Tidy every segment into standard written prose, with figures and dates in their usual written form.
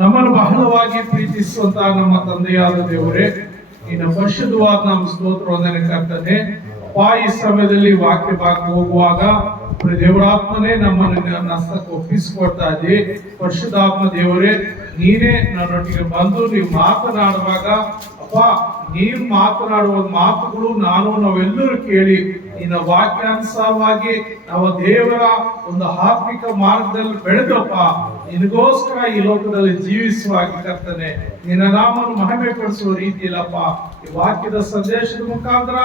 ನಮ್ಮನ್ನು ಬಹಳವಾಗಿ ಪ್ರೀತಿಸುವಂತಹ ನಮ್ಮ ತಂದೆಯಾದ ದೇವರೇ, ನಿನ್ನ ಪರಿಶುದ್ಧವಾದ ನಮ್ಮ ಸ್ತೋತ್ರ ವಂದನೆ ಕರ್ತನೆ. ಈ ಸಮಯದಲ್ಲಿ ವಾಕ್ಯ ಭಾಗ ಹೋಗುವಾಗ ದೇವರಾತ್ಮನೇ ನಮ್ಮನ್ನು ಹಸ್ತಕ್ಕೆ ಒಪ್ಪಿಸಿಕೊಡ್ತಾ ಇದ್ದೀವಿ. ಪರಿಶುದ್ಧಾತ್ಮ ದೇವರೇ, ನೀನೇ ನನ್ನೊಟ್ಟಿಗೆ ಬಂದು ನೀವು ಮಾತನಾಡುವಾಗ ಅಪ್ಪ, ನೀವು ಮಾತನಾಡುವ ಮಾತುಗಳು ನಾವೆಲ್ಲರೂ ಕೇಳಿ ನಿನ್ನ ವಾಕ್ಯಾನುಸಾರವಾಗಿ ನಾವು ದೇವರ ಒಂದು ಆತ್ಮಿಕ ಮಾರ್ಗದಲ್ಲಿ ಬೆಳೆದಪ್ಪ ನಿನಗೋಸ್ಕರ ಈ ಲೋಕದಲ್ಲಿ ಜೀವಿಸುವಾಗಿ ಕರ್ತನೆ ನಿನ್ನ ನಾಮವನ್ನು ಮಹಿಮೆ ಪಡಿಸುವ ರೀತಿಯಲ್ಲಪ್ಪ ಈ ವಾಕ್ಯದ ಸಂದೇಶದ ಮುಖಾಂತರ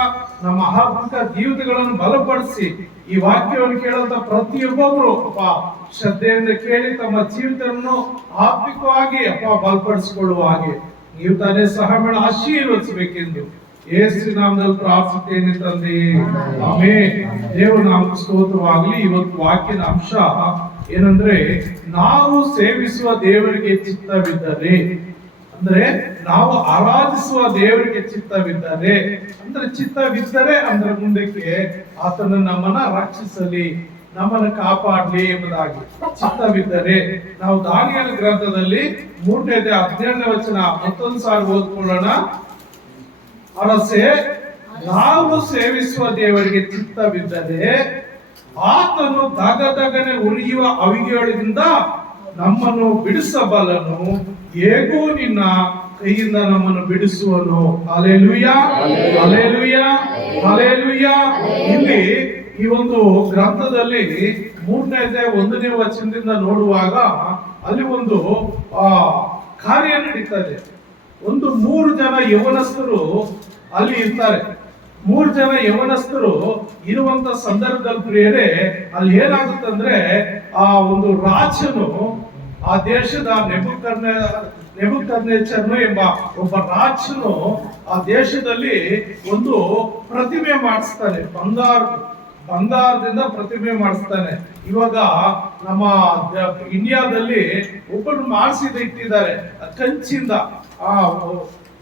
ನಮ್ಮ ಆತ್ಮಿಕ ಜೀವಿತಗಳನ್ನು ಬಲಪಡಿಸಿ ಈ ವಾಕ್ಯವನ್ನು ಕೇಳುವಂತ ಪ್ರತಿಯೊಬ್ಬೊಬ್ರು ಅಪ್ಪ ಶ್ರದ್ಧೆಯಿಂದ ಕೇಳಿ ತಮ್ಮ ಜೀವಿತವನ್ನು ಆತ್ಮಿಕವಾಗಿ ಅಪ್ಪ ಬಲಪಡಿಸಿಕೊಳ್ಳುವ ಹಾಗೆ ನೀವು ತಾನೇ ಸಹಾಯ ಆಶೀರ್ವದಿಸಬೇಕೆಂದು ಯೇಸು ನಾಮದಲ್ಲಿ ಪ್ರಾರ್ಥಿಸುತ್ತೇನೆ ತಂದೆ, ಆಮೆನ್. ದೇವರ ನಾಮಕ್ಕೆ ಸ್ತೋತ್ರವಾಗಲಿ. ಇವತ್ತು ವಾಕ್ಯದ ಅಂಶ ಏನಂದ್ರೆ, ನಾವು ಸೇವಿಸುವ ದೇವರಿಗೆ ಚಿತ್ತವಿದ್ದರೆ, ಅಂದ್ರೆ ನಾವು ಆರಾಧಿಸುವ ದೇವರಿಗೆ ಚಿತ್ತವಿದ್ದರೆ, ಅಂದ್ರೆ ಚಿತ್ತವಿದ್ದರೆ ಅಂದ್ರೆ ಮುಂದಕ್ಕೆ ಆತನ ನಮ್ಮನ್ನ ರಕ್ಷಿಸಲಿ, ನಮ್ಮನ್ನು ಕಾಪಾಡಲಿ ಎಂಬುದಾಗಿ ಚಿತ್ತವಿದ್ದರೆ. ನಾವು ದಾನಿಯೇಲ ಗ್ರಂಥದಲ್ಲಿ 3ನೇ ಅಧ್ಯಾಯ 17ನೇ ವಚನ ಮತ್ತೊಂದು ಸಾರಿ ಓದ್ಕೊಳ್ಳೋಣ. ಅರಸೆ, ನಾವು ಸೇವಿಸುವ ದೇವರಿಗೆ ಚಿತ್ತವಿದ್ದರೆ ಆತನು ದಗದಗನೆ ಉರಿಯುವ ಅವಿಗೆಗಳಿಂದ ನಮ್ಮನ್ನು ಬಿಡಿಸಬಲ್ಲನು, ಹೇಗೂ ನಿನ್ನ ಕೈಯಿಂದ ನಮ್ಮನ್ನು ಬಿಡಿಸುವನು. Hallelujah, hallelujah, hallelujah. ಇಲ್ಲಿ ಈ ಒಂದು ಗ್ರಂಥದಲ್ಲಿ 3ನೇ ಅಧ್ಯಾಯ 1ನೇ ವಚನದಿಂದ ನೋಡುವಾಗ ಅಲ್ಲಿ ಒಂದು ಕಾರ್ಯ ನಡೀತದೆ. ಒಂದು 3 ಜನ ಯೌವನಸ್ಥರು ಅಲ್ಲಿ ಇರ್ತಾರೆ. 3 ಜನ ಯೌವನಸ್ಥರು ಇರುವಂತ ಸಂದರ್ಭದಲ್ಲಿ ಪ್ರಿಯರೇ, ಅಲ್ಲಿ ಏನಾಗುತ್ತಂದ್ರೆ ಆ ಒಂದು ರಾಜನು ಆ ದೇಶದ ನೆಬೂಕದ್ನೆಚ್ಚರನು ಎಂಬ ಒಬ್ಬ ರಾಜನು ಆ ದೇಶದಲ್ಲಿ ಒಂದು ಪ್ರತಿಮೆ ಮಾಡಿಸ್ತಾನೆ. ಬಂಗಾರದಿಂದ ಪ್ರತಿಮೆ ಮಾಡಿಸ್ತಾನೆ. ಇವಾಗ ನಮ್ಮ ಇಂಡಿಯಾದಲ್ಲಿ ಒಬ್ಬರು ಮಾಡಿಸಿದ ಇಟ್ಟಿದ್ದಾರೆ ಕಂಚಿಂದ.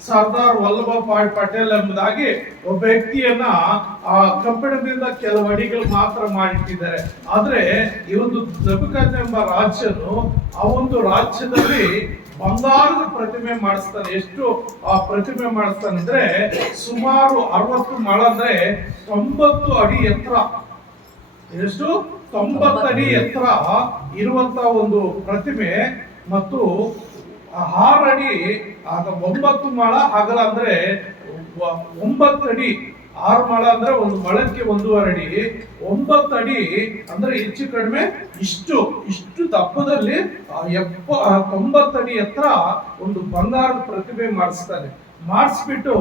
ಸರ್ದಾರ್ ವಲ್ಲಭಭಾಯ್ ಪಟೇಲ್ ಎಂಬುದಾಗಿ ಒಬ್ಬ ವ್ಯಕ್ತಿಯನ್ನ ಆ ಕಬ್ಬಿಣದಿಂದ ಕೆಲವು ಅಡಿಗಳು ಮಾತ್ರ ಮಾಡಿಟ್ಟಿದ್ದಾರೆ. ಆದ್ರೆ ಈ ಒಂದು ನೆಬೂಕದ್ನೆಚ್ಚರ್ ಎಂಬ ರಾಜ್ಯನು ಆ ಒಂದು ರಾಜ್ಯದಲ್ಲಿ ಬಂಗಾರದ ಪ್ರತಿಮೆ ಮಾಡಿಸ್ತಾನೆ. ಎಷ್ಟು ಆ ಪ್ರತಿಮೆ ಮಾಡಿಸ್ತಾನೆ ಅಂದ್ರೆ ಸುಮಾರು 60 ಮೊಳ ಅಂದ್ರೆ 90 ಅಡಿ ಎತ್ತರ. ಎಷ್ಟು? 90 ಅಡಿ ಎತ್ತರ ಇರುವಂತ ಒಂದು ಪ್ರತಿಮೆ ಮತ್ತು 6 ಅಡಿ 9 ಮೊಳ ಅಗಲ ಅಂದ್ರೆ 9 ಅಡಿ. 6 ಮೊಳ ಅಂದ್ರೆ ಒಂದು ಮೊಳಕ್ಕೆ 1.5 ಅಡಿ. 9 ಅಡಿ ಅಂದ್ರೆ ಹೆಚ್ಚು ಕಡಿಮೆ ಇಷ್ಟು ದಪ್ಪದಲ್ಲಿ 90 ಅಡಿ ಎತ್ತರ ಒಂದು ಬಂಗಾರದ ಪ್ರತಿಮೆ ಮಾಡಿಸ್ಬಿಟ್ಟು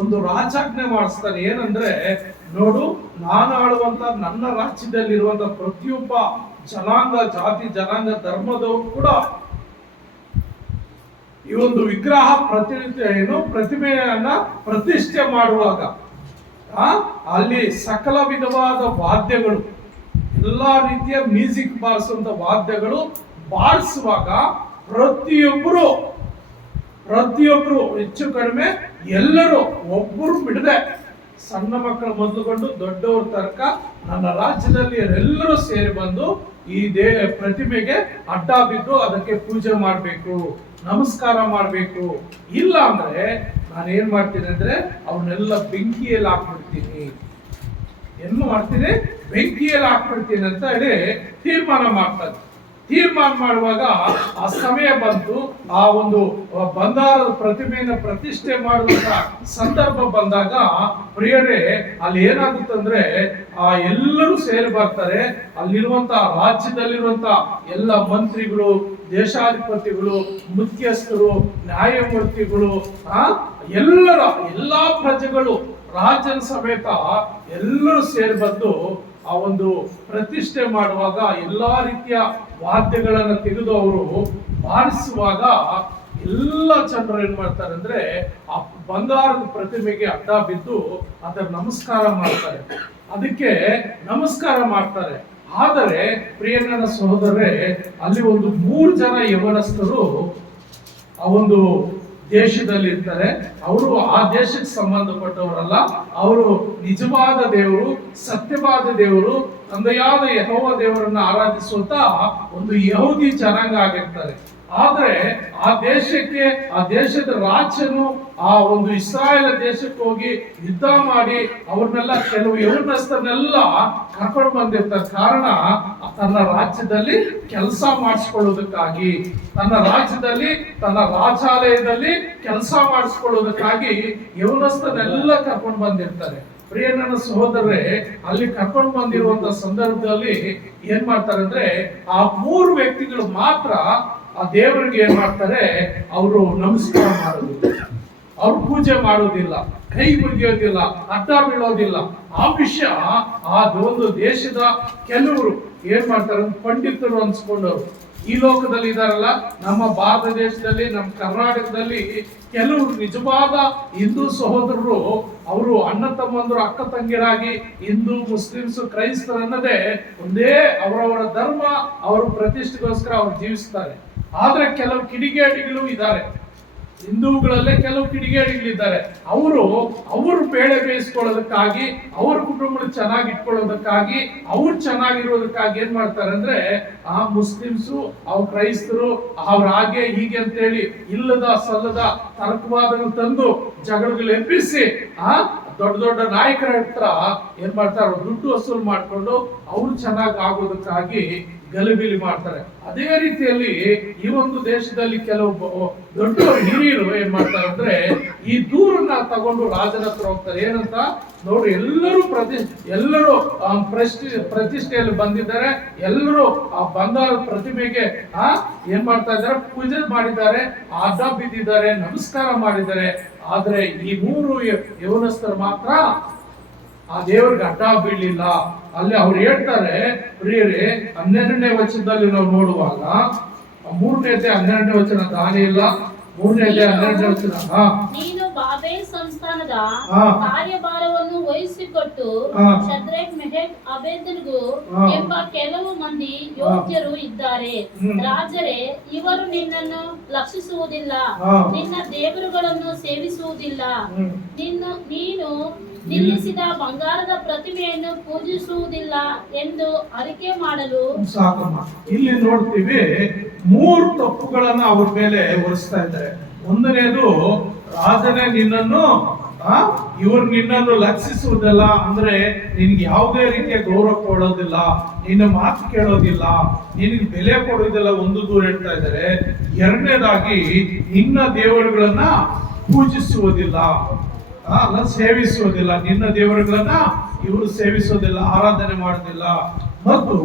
ಒಂದು ರಾಜಾಜ್ಞೆ ಮಾಡಿಸ್ತಾನೆ. ಏನಂದ್ರೆ, ನೋಡು, ನಾನು ಆಳುವಂತ ನನ್ನ ರಾಜ್ಯದಲ್ಲಿರುವಂತ ಪ್ರತಿಯೊಬ್ಬ ಜನಾಂಗ, ಜಾತಿ, ಜನಾಂಗ, ಧರ್ಮದವರು ಕೂಡ ಈ ಒಂದು ವಿಗ್ರಹ ಪ್ರತಿಮೆಯನ್ನ ಪ್ರತಿಷ್ಠೆ ಮಾಡುವಾಗ ಅಲ್ಲಿ ಸಕಲ ವಿಧವಾದ ವಾದ್ಯಗಳು, ಎಲ್ಲಾ ರೀತಿಯ ಮ್ಯೂಸಿಕ್ ಬಾರಿಸುವಂತ ವಾದ್ಯಗಳು ಬಾರಿಸುವಾಗ ಪ್ರತಿಯೊಬ್ಬರು ಹೆಚ್ಚು ಕಡಿಮೆ ಎಲ್ಲರೂ ಒಬ್ಬರು ಬಿಡದೆ, ಸಣ್ಣ ಮಕ್ಕಳು ಮೊದಲುಕೊಂಡು ದೊಡ್ಡವ್ರ ತನಕ ನನ್ನ ರಾಜ್ಯದಲ್ಲಿ ಎಲ್ಲರೂ ಸೇರಿ ಬಂದು ಈ ಪ್ರತಿಮೆಗೆ ಅಡ್ಡ ಬಿದ್ದು ಅದಕ್ಕೆ ಪೂಜೆ ಮಾಡಬೇಕು, ನಮಸ್ಕಾರ ಮಾಡಬೇಕು. ಇಲ್ಲ ಅಂದ್ರೆ ನಾನೇನ್ ಮಾಡ್ತೀನಿ ಅಂದ್ರೆ ಅವನ್ನೆಲ್ಲ ಬೆಂಕಿಯಲ್ಲಿ ಹಾಕ್ಬಿಡ್ತೀನಿ. ಏನು ಮಾಡ್ತೀನಿ? ಬೆಂಕಿಯಲ್ಲಿ ಹಾಕ್ಬಿಡ್ತೀನಿ ಅಂತ ಹೇಳಿ ತೀರ್ಮಾನ ಮಾಡ್ತಾರೆ. ತೀರ್ಮಾನ ಮಾಡುವಾಗ ಆ ಸಮಯ ಬಂತು. ಆ ಒಂದು ಬಂಗಾರದ ಪ್ರತಿಮೆಯನ್ನು ಪ್ರತಿಷ್ಠೆ ಮಾಡುವಂತ ಸಂದರ್ಭ ಬಂದಾಗ ಪ್ರಿಯರೇ, ಅಲ್ಲಿ ಏನಾಗುತ್ತಂದ್ರೆ ಎಲ್ಲರೂ ಸೇರಿ ಬರ್ತಾರೆ. ಅಲ್ಲಿರುವಂತ ರಾಜ್ಯದಲ್ಲಿರುವಂತ ಎಲ್ಲ ಮಂತ್ರಿಗಳು, ದೇಶಾಧಿಪತಿಗಳು, ಮುಖ್ಯಸ್ಥರು, ನ್ಯಾಯಮೂರ್ತಿಗಳು, ಎಲ್ಲಾ ಪ್ರಜೆಗಳು, ರಾಜನ ಸಮೇತ ಎಲ್ಲರೂ ಸೇರಿ ಬಂದು ಆ ಒಂದು ಪ್ರತಿಷ್ಠೆ ಮಾಡುವಾಗ ಎಲ್ಲಾ ರೀತಿಯ ವಾದ್ಯಗಳನ್ನು ತೆಗೆದು ಅವರು ಬಾರಿಸುವಾಗ ಎಲ್ಲ ಜನರು ಏನ್ ಮಾಡ್ತಾರೆ ಅಂದ್ರೆ ಆ ಬಂಗಾರದ ಪ್ರತಿಮೆಗೆ ಅಡ್ಡ ಬಿದ್ದು ಅದರ ನಮಸ್ಕಾರ ಮಾಡ್ತಾರೆ. ಅದಕ್ಕೆ ನಮಸ್ಕಾರ ಮಾಡ್ತಾರೆ. ಆದರೆ ಪ್ರಿಯನ ಸಹೋದರರೇ, ಅಲ್ಲಿ ಒಂದು 3 ಜನ ಯೌವನಸ್ಥರು ಆ ಒಂದು ದೇಶದಲ್ಲಿ ಇರ್ತಾರೆ. ಅವರು ಆ ದೇಶಕ್ಕೆ ಸಂಬಂಧಪಟ್ಟವರಲ್ಲ. ಅವರು ನಿಜವಾದ ದೇವರು, ಸತ್ಯವಾದ ದೇವರು, ತಂದೆಯಾದ ಯೆಹೋವ ದೇವರನ್ನ ಆರಾಧಿಸುವಂತ ಒಂದು ಯಹೂದಿ ಜನಾಂಗ ಆಗಿರ್ತಾರೆ. ಆದ್ರೆ ಆ ದೇಶಕ್ಕೆ, ಆ ದೇಶದ ರಾಜ್ಯನು ಆ ಒಂದು ಇಸ್ರಾಯೇಲ್ ದೇಶಕ್ಕೆ ಹೋಗಿ ಯುದ್ಧ ಮಾಡಿ ಅವ್ರನ್ನೆಲ್ಲ ಕೆಲವು ಯೌವನಸ್ಥರನ್ನೆಲ್ಲ ಕರ್ಕೊಂಡು ಬಂದಿರ್ತಾರೆ. ಕಾರಣ ತನ್ನ ರಾಜ್ಯದಲ್ಲಿ ಕೆಲಸ ಮಾಡಿಸ್ಕೊಳ್ಳೋದಕ್ಕಾಗಿ, ತನ್ನ ರಾಜ್ಯದಲ್ಲಿ, ತನ್ನ ರಾಜಾಲಯದಲ್ಲಿ ಕೆಲಸ ಮಾಡಿಸ್ಕೊಳ್ಳೋದಕ್ಕಾಗಿ ಯೌವನಸ್ಥರನ್ನೆಲ್ಲ ಕರ್ಕೊಂಡು ಬಂದಿರ್ತಾರೆ. ಪ್ರಿಯ ನನ್ನ ಸಹೋದರರೇ, ಅಲ್ಲಿ ಕರ್ಕೊಂಡು ಬಂದಿರುವಂತ ಸಂದರ್ಭದಲ್ಲಿ ಏನ್ ಮಾಡ್ತಾರೆ ಅಂದ್ರೆ, ಆ 3 ವ್ಯಕ್ತಿಗಳು ಮಾತ್ರ ಆ ದೇವರಿಗೆ ಏನ್ ಮಾಡ್ತಾರೆ, ಅವರು ನಮಸ್ಕಾರ ಮಾಡೋದಿಲ್ಲ, ಅವ್ರು ಪೂಜೆ ಮಾಡೋದಿಲ್ಲ, ಕೈ ಮುಗಿಯೋದಿಲ್ಲ, ಅಡ್ಡ ಬೀಳೋದಿಲ್ಲ. ಆ ವಿಷಯ ಆ ಒಂದು ದೇಶದ ಕೆಲವರು ಏನ್ ಮಾಡ್ತಾರೆ, ಪಂಡಿತರು ಅನ್ಸ್ಕೊಂಡವ್ರು ಈ ಲೋಕದಲ್ಲಿ ಇದಾರಲ್ಲ, ನಮ್ಮ ಭಾರತ ದೇಶದಲ್ಲಿ, ನಮ್ಮ ಕರ್ನಾಟಕದಲ್ಲಿ ಕೆಲವರು ನಿಜವಾದ ಹಿಂದೂ ಸಹೋದರರು, ಅವರು ಅಣ್ಣ ತಮ್ಮಂದರು, ಅಕ್ಕ ತಂಗಿರಾಗಿ ಹಿಂದೂ, ಮುಸ್ಲಿಮ್ಸ್, ಕ್ರೈಸ್ತರನ್ನದೇ ಒಂದೇ ಅವರವರ ಧರ್ಮ, ಅವರ ಪ್ರತಿಷ್ಠೆಗೋಸ್ಕರ ಅವ್ರು ಜೀವಿಸ್ತಾರೆ. ಆದ್ರೆ ಕೆಲವು ಕಿಡಿಗೇಡಿಗಳು ಇದ್ದಾರೆ, ಹಿಂದೂಗಳಲ್ಲೇ ಕೆಲವು ಕಿಡಿಗೇಡಿಗಳಿದ್ದಾರೆ. ಅವರು ಬೇಳೆ ಬೇಯಿಸ್ಕೊಳ್ಳೋದಕ್ಕಾಗಿ, ಅವ್ರ ಕುಟುಂಬಗಳು ಚೆನ್ನಾಗಿ ಇಟ್ಕೊಳ್ಳೋದಕ್ಕಾಗಿ, ಅವ್ರು ಚೆನ್ನಾಗಿರೋದಕ್ಕಾಗಿ ಏನ್ ಮಾಡ್ತಾರೆ ಅಂದ್ರೆ, ಆ ಮುಸ್ಲಿಮ್ಸು, ಅವ್ರ ಕ್ರೈಸ್ತರು, ಅವ್ರ ಹಾಗೆ ಹೀಗೆ ಅಂತೇಳಿ ಇಲ್ಲದ ಸಲ್ಲದ ತರ್ಕವಾದಗಳು ತಂದು ಜಗಳಗಳು ಎಬ್ಬಿಸಿ ದೊಡ್ಡ ದೊಡ್ಡ ನಾಯಕರ ಹತ್ರ ಏನ್ ಮಾಡ್ತಾರೆ, ದುಡ್ಡು ವಸೂಲು ಮಾಡ್ಕೊಂಡು ಅವ್ರು ಚೆನ್ನಾಗಿ ಆಗೋದಕ್ಕಾಗಿ ಗಲಿಬಿಲಿ ಮಾಡ್ತಾರೆ. ಅದೇ ರೀತಿಯಲ್ಲಿ ಈ ಒಂದು ದೇಶದಲ್ಲಿ ಕೆಲವು ದೊಡ್ಡ ಹಿರಿಯರು ಏನ್ ಮಾಡ್ತಾರೆ ಅಂದ್ರೆ, ಈ ದೂರನ್ನ ತಗೊಂಡು ರಾಜನ ಹತ್ರ ಹೋಗ್ತಾರೆ. ಏನಂತ ನೋಡಿ, ಎಲ್ಲರೂ ಪ್ರತಿಷ್ಠೆಯಲ್ಲಿ ಬಂದಿದ್ದಾರೆ, ಎಲ್ಲರೂ ಆ ಬಂಗಾರದ ಪ್ರತಿಮೆಗೆ ಏನ್ ಮಾಡ್ತಾ ಇದ್ದಾರೆ, ಪೂಜೆ ಮಾಡಿದ್ದಾರೆ, ಅಡ್ಡ ಬಿದ್ದಿದ್ದಾರೆ, ನಮಸ್ಕಾರ ಮಾಡಿದ್ದಾರೆ. ಆದ್ರೆ ಈ 3 ಯೌವನಸ್ಥರು ಮಾತ್ರ ಆ ದೇವರಿಗೆ ಅಡ್ಡ ಬೀಳಲಿಲ್ಲ. ಅಲ್ಲಿ ಅವ್ರು ಹೇಳ್ತಾರೆ, ಪ್ರಿಯರೇ, 12ನೇ ವಚನದಲ್ಲಿ ನಾವು ನೋಡುವಾಗ, 3ನೇ ಅಧ್ಯಾಯ 12ನೇ ವಚನ, ದಾನಿಯೇಲ 3ನೇ ಅಧ್ಯಾಯ 12ನೇ ವಚನ, ನೀನು ಬಾಬೆಲ್ ಸಂಸ್ಥಾನದ ಕಾರ್ಯಭಾರವನ್ನು ವಹಿಸಿಕೊಟ್ಟು ಶದ್ರಕ್, ಮೆಷಕ್, ಅಬೇದ್ನೆಗೋ ಎಂಬ ಕೆಲವು ಮಂದಿ ಯೋಗ್ಯರು ಇದ್ದಾರೆ. ರಾಜರೇ, ಇವರು ನಿನ್ನನ್ನು ಲಕ್ಷಿಸುವುದಿಲ್ಲ, ನಿನ್ನ ದೇವರುಗಳನ್ನು ಸೇವಿಸುವುದಿಲ್ಲ, ನೀನು ನಿಲ್ಲಿಸಿದ ಬಂಗಾರದ ಪ್ರತಿಮೆಯನ್ನು ಪೂಜಿಸುವುದಿಲ್ಲ ಎಂದು ಅರಿಕೆ ಮಾಡಲು. ಸಾಕಮ್ಮ, ಇಲ್ಲಿ ನೋಡ್ತೀವಿ 3 ತಪ್ಪುಗಳನ್ನ ಅವ್ರ ಮೇಲೆ ಹೊರಿಸ್ತಾ ಇದ್ದಾರೆ. ಒಂದನೇದು, ರಾಜನೇ ನಿನ್ನನ್ನು ಇವರು ನಿನ್ನನ್ನು ಲಕ್ಷಿಸುವುದಿಲ್ಲ, ಅಂದ್ರೆ ನಿನ್ಗೆ ಯಾವುದೇ ರೀತಿಯ ಗೌರವ ಕೊಡೋದಿಲ್ಲ, ನಿನ್ನ ಮಾತು ಕೇಳೋದಿಲ್ಲ, ನಿನಗೆ ಬೆಲೆ ಕೊಡೋದಿಲ್ಲ, ಒಂದು ದೂರ ಹೇಳ್ತಾ ಇದ್ದಾರೆ. ಎರಡನೇದಾಗಿ, ನಿನ್ನ ದೇವರುಗಳನ್ನ ಪೂಜಿಸುವುದಿಲ್ಲ, ಸೇವಿಸುವುದಿಲ್ಲ, ನಿನ್ನ ದೇವರುಗಳನ್ನ ಇವರು ಸೇವಿಸೋದಿಲ್ಲ, ಆರಾಧನೆ ಮಾಡೋದಿಲ್ಲ. ಮತ್ತು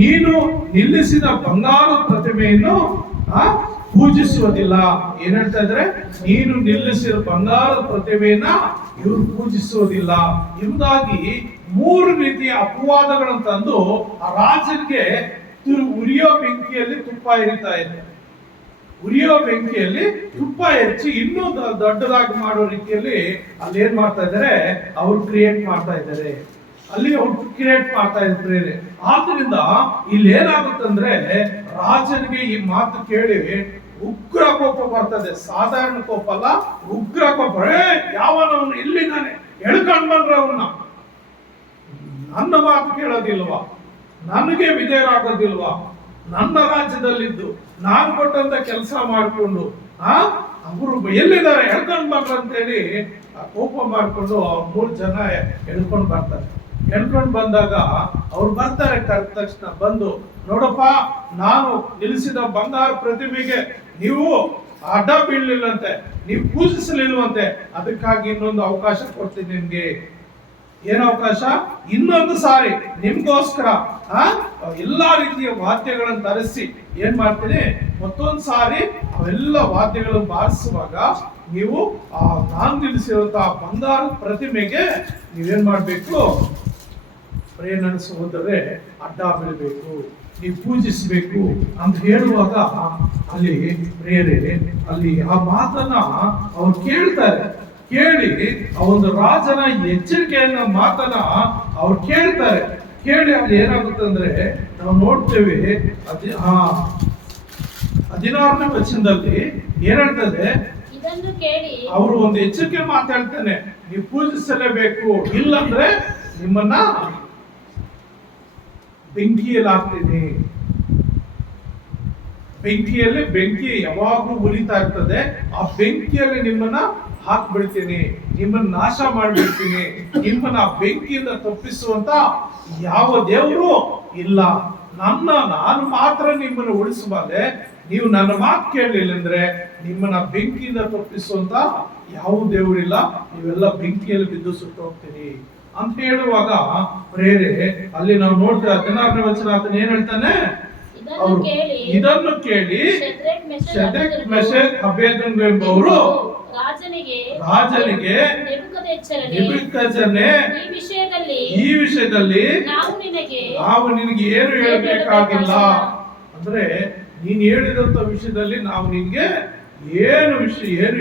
ನೀನು ನಿಲ್ಲಿಸಿದ ಬಂಗಾರದ ಪ್ರತಿಮೆಯನ್ನು ಪೂಜಿಸುವುದಿಲ್ಲ. ಏನ್ ಹೇಳ್ತಾ ಇದ್ರೆ, ನೀನು ನಿಲ್ಲಿಸಿದ ಬಂಗಾರದ ಪ್ರತಿಮೆಯನ್ನ ಇವರು ಪೂಜಿಸುವುದಿಲ್ಲ ಎಂಬುದಾಗಿ 3 ರೀತಿಯ ಅಪವಾದಗಳನ್ನು ತಂದು ಆ ರಾಜನಿಗೆ ಉರಿಯೋ ಬೆಂಕಿಯಲ್ಲಿ ತುಪ್ಪ ಇರಿತಾ ಇದೆ. ಉರಿಯೋ ಬೆಂಕಿಯಲ್ಲಿ ತುಪ್ಪ ಹೆಚ್ಚಿ ಇನ್ನೂ ದೊಡ್ಡದಾಗಿ ಮಾಡೋ ರೀತಿಯಲ್ಲಿ ಅಲ್ಲಿ ಏನ್ ಮಾಡ್ತಾ ಇದ್ದಾರೆ, ಅವ್ರು ಕ್ರಿಯೇಟ್ ಮಾಡ್ತಾ ಇದ್ದಾರೆ, ಅಲ್ಲಿ ಅವ್ರು ಕ್ರಿಯೇಟ್ ಮಾಡ್ತಾ ಇದ್ದಾರೆ. ಆದ್ರಿಂದ ಇಲ್ಲಿ ಏನಾಗುತ್ತಂದ್ರೆ, ರಾಜನಿಗೆ ಈ ಮಾತು ಕೇಳಿ ಉಗ್ರ ಕೋಪ ಬರ್ತದೆ. ಸಾಧಾರಣ ಕೋಪ ಅಲ್ಲ, ಉಗ್ರ ಕೋಪ. ಯಾವನವನು ಇಲ್ಲಿದ್ದಾನೆ, ಎಳ್ಕೊಂಡ್ ಬಂದ್ರೆ ಅವನ್ನ, ನನ್ನ ಮಾತು ಕೇಳೋದಿಲ್ವಾ, ನನಗೆ ವಿಧೇಯರಾಗೋದಿಲ್ವಾ, ನನ್ನ ರಾಜ್ಯದಲ್ಲಿದ್ದು ನಾನು ಕೊಟ್ಟಂತ ಕೆಲಸ ಮಾಡಿಕೊಂಡು ಅವರು ಎಲ್ಲಿದ್ದಾರೆ, ಎಳ್ಕೊಂಡ್ ಬರ್ರ ಅಂತೇಳಿ ಕೋಪ ಮಾಡಿಕೊಂಡು 3 ಜನ ಎಳ್ಕೊಂಡ್ ಬರ್ತಾರೆ. ಎಳ್ಕೊಂಡ್ ಬಂದಾಗ ಅವ್ರು ಬರ್ತಾರೆ, ಕರೆದ ತಕ್ಷಣ ಬಂದು, ನೋಡಪ್ಪ, ನಾನು ನಿಲ್ಲಿಸಿದ ಬಂಗಾರ ಪ್ರತಿಮೆಗೆ ನೀವು ಅಡ್ಡ ಬೀಳಲಿಲ್ಲಂತೆ, ನೀವು ಪೂಜಿಸಲಿಲ್ವಂತೆ, ಅದಕ್ಕಾಗಿ ಇನ್ನೊಂದು ಅವಕಾಶ ಕೊಡ್ತೀನಿ ನಿಮ್ಗೆ. ಏನ್ ಅವಕಾಶ? ಇನ್ನೊಂದು ಸಾರಿ ನಿಮ್ಗೋಸ್ಕರ ಎಲ್ಲಾ ರೀತಿಯ ವಾದ್ಯಗಳನ್ನು ತರಿಸಿ ಏನ್ ಮಾಡ್ತೀನಿ, ಮತ್ತೊಂದು ಸಾರಿ ಅವೆಲ್ಲ ವಾದ್ಯಗಳನ್ನು ಬಾರಿಸುವಾಗ ನೀವು ನಾನು ನಿಲ್ಲಿಸಿರುವಂತಹ ಬಂಗಾರದ ಪ್ರತಿಮೆಗೆ ನೀವೇನ್ ಮಾಡ್ಬೇಕು, ಪ್ರಿಯ ನನ್ನ ಸಹೋದರರೇ, ಅಡ್ಡ ಬೀಳಬೇಕು, ನೀವು ಪೂಜಿಸಬೇಕು ಅಂತ ಹೇಳುವಾಗ ಅಲ್ಲಿ ಪ್ರಿಯರೇ, ಅಲ್ಲಿ ಆ ಮಾತನ್ನ ಅವ್ರು ಕೇಳ್ತಾರೆ. ಕೇಳಿ ಆ ಒಂದು ರಾಜನ ಎಚ್ಚರಿಕೆಯನ್ನ ಮಾತನ್ನ ಅವ್ರು ಕೇಳ್ತಾರೆ. ಕೇಳಿ ಅಲ್ಲಿ ಏನಾಗುತ್ತೆ ಅಂದ್ರೆ, ನಾವು ನೋಡ್ತೇವೆ 16ನೇ ವಚನದಲ್ಲಿ ಏನ್ ಹೇಳ್ತದೆ, ಅವರು ಒಂದು ಎಚ್ಚರಿಕೆ ಮಾತಾಡ್ತಾನೆ, ನೀವು ಪೂಜಿಸಲೇಬೇಕು, ಇಲ್ಲಂದ್ರೆ ನಿಮ್ಮನ್ನ ಬೆಂಕಿಯಲ್ಲಿ ಹಾಕ್ತೀನಿ. ಬೆಂಕಿಯಲ್ಲಿ ಬೆಂಕಿ ಯಾವಾಗ್ಲೂ ಉರಿತಾ ಇರ್ತದೆ. ಆ ಬೆಂಕಿಯಲ್ಲಿ ನಿಮ್ಮನ್ನ ಹಾಕ್ಬಿಡ್ತೀನಿ, ನಿಮ್ಮನ್ನ ನಾಶ ಮಾಡ್ಬಿಡ್ತೀನಿ, ನಿಮ್ಮನ್ನ ಆ ಬೆಂಕಿಯಿಂದ ತಪ್ಪಿಸುವಂತ ಯಾವ ದೇವರು ಇಲ್ಲ. ನಾನು ಮಾತ್ರ ನಿಮ್ಮನ್ನು ಉಳಿಸಬಲ್ಲೆ. ನೀವು ನನ್ನ ಮಾತು ಕೇಳಲಿಲ್ಲ ಅಂದ್ರೆ ನಿಮ್ಮನ್ನ ಬೆಂಕಿಯಿಂದ ತಪ್ಪಿಸುವಂತ ಯಾವ ದೇವರಿಲ್ಲ. ನೀವೆಲ್ಲ ಬೆಂಕಿಯಲ್ಲಿ ಬಿದ್ದು ಸುಟ್ಟೋಗ್ತೀರಿ ಅಂತ ಹೇಳುವಾಗ ಪ್ರೇರೆ ಅಲ್ಲಿ ನಾವು ನೋಡ್ತೇವೆ 16ನೇ ವಚನ ಆತನ ಏನ್ ಹೇಳ್ತಾನೆ, ಇದನ್ನು ಕೇಳಿ ಶದ್ರಕ್ ಮೆಷಕ್ ಅಬೇದ್ನೆಗೋ ಎಂಬವರು ರಾಜನಿಗೆ ನೆಬೂಕದ್ನೆಚ್ಚರನೇ, ಈ ವಿಷಯದಲ್ಲಿ ನಾವು ನಿನಗೆ ಏನು ಹೇಳಬೇಕಾಗಿಲ್ಲ. ಅಂದ್ರೆ ನೀನ್ ಹೇಳಿದಂತ ವಿಷಯದಲ್ಲಿ ನಾವು ನಿನ್ಗೆ ಏನು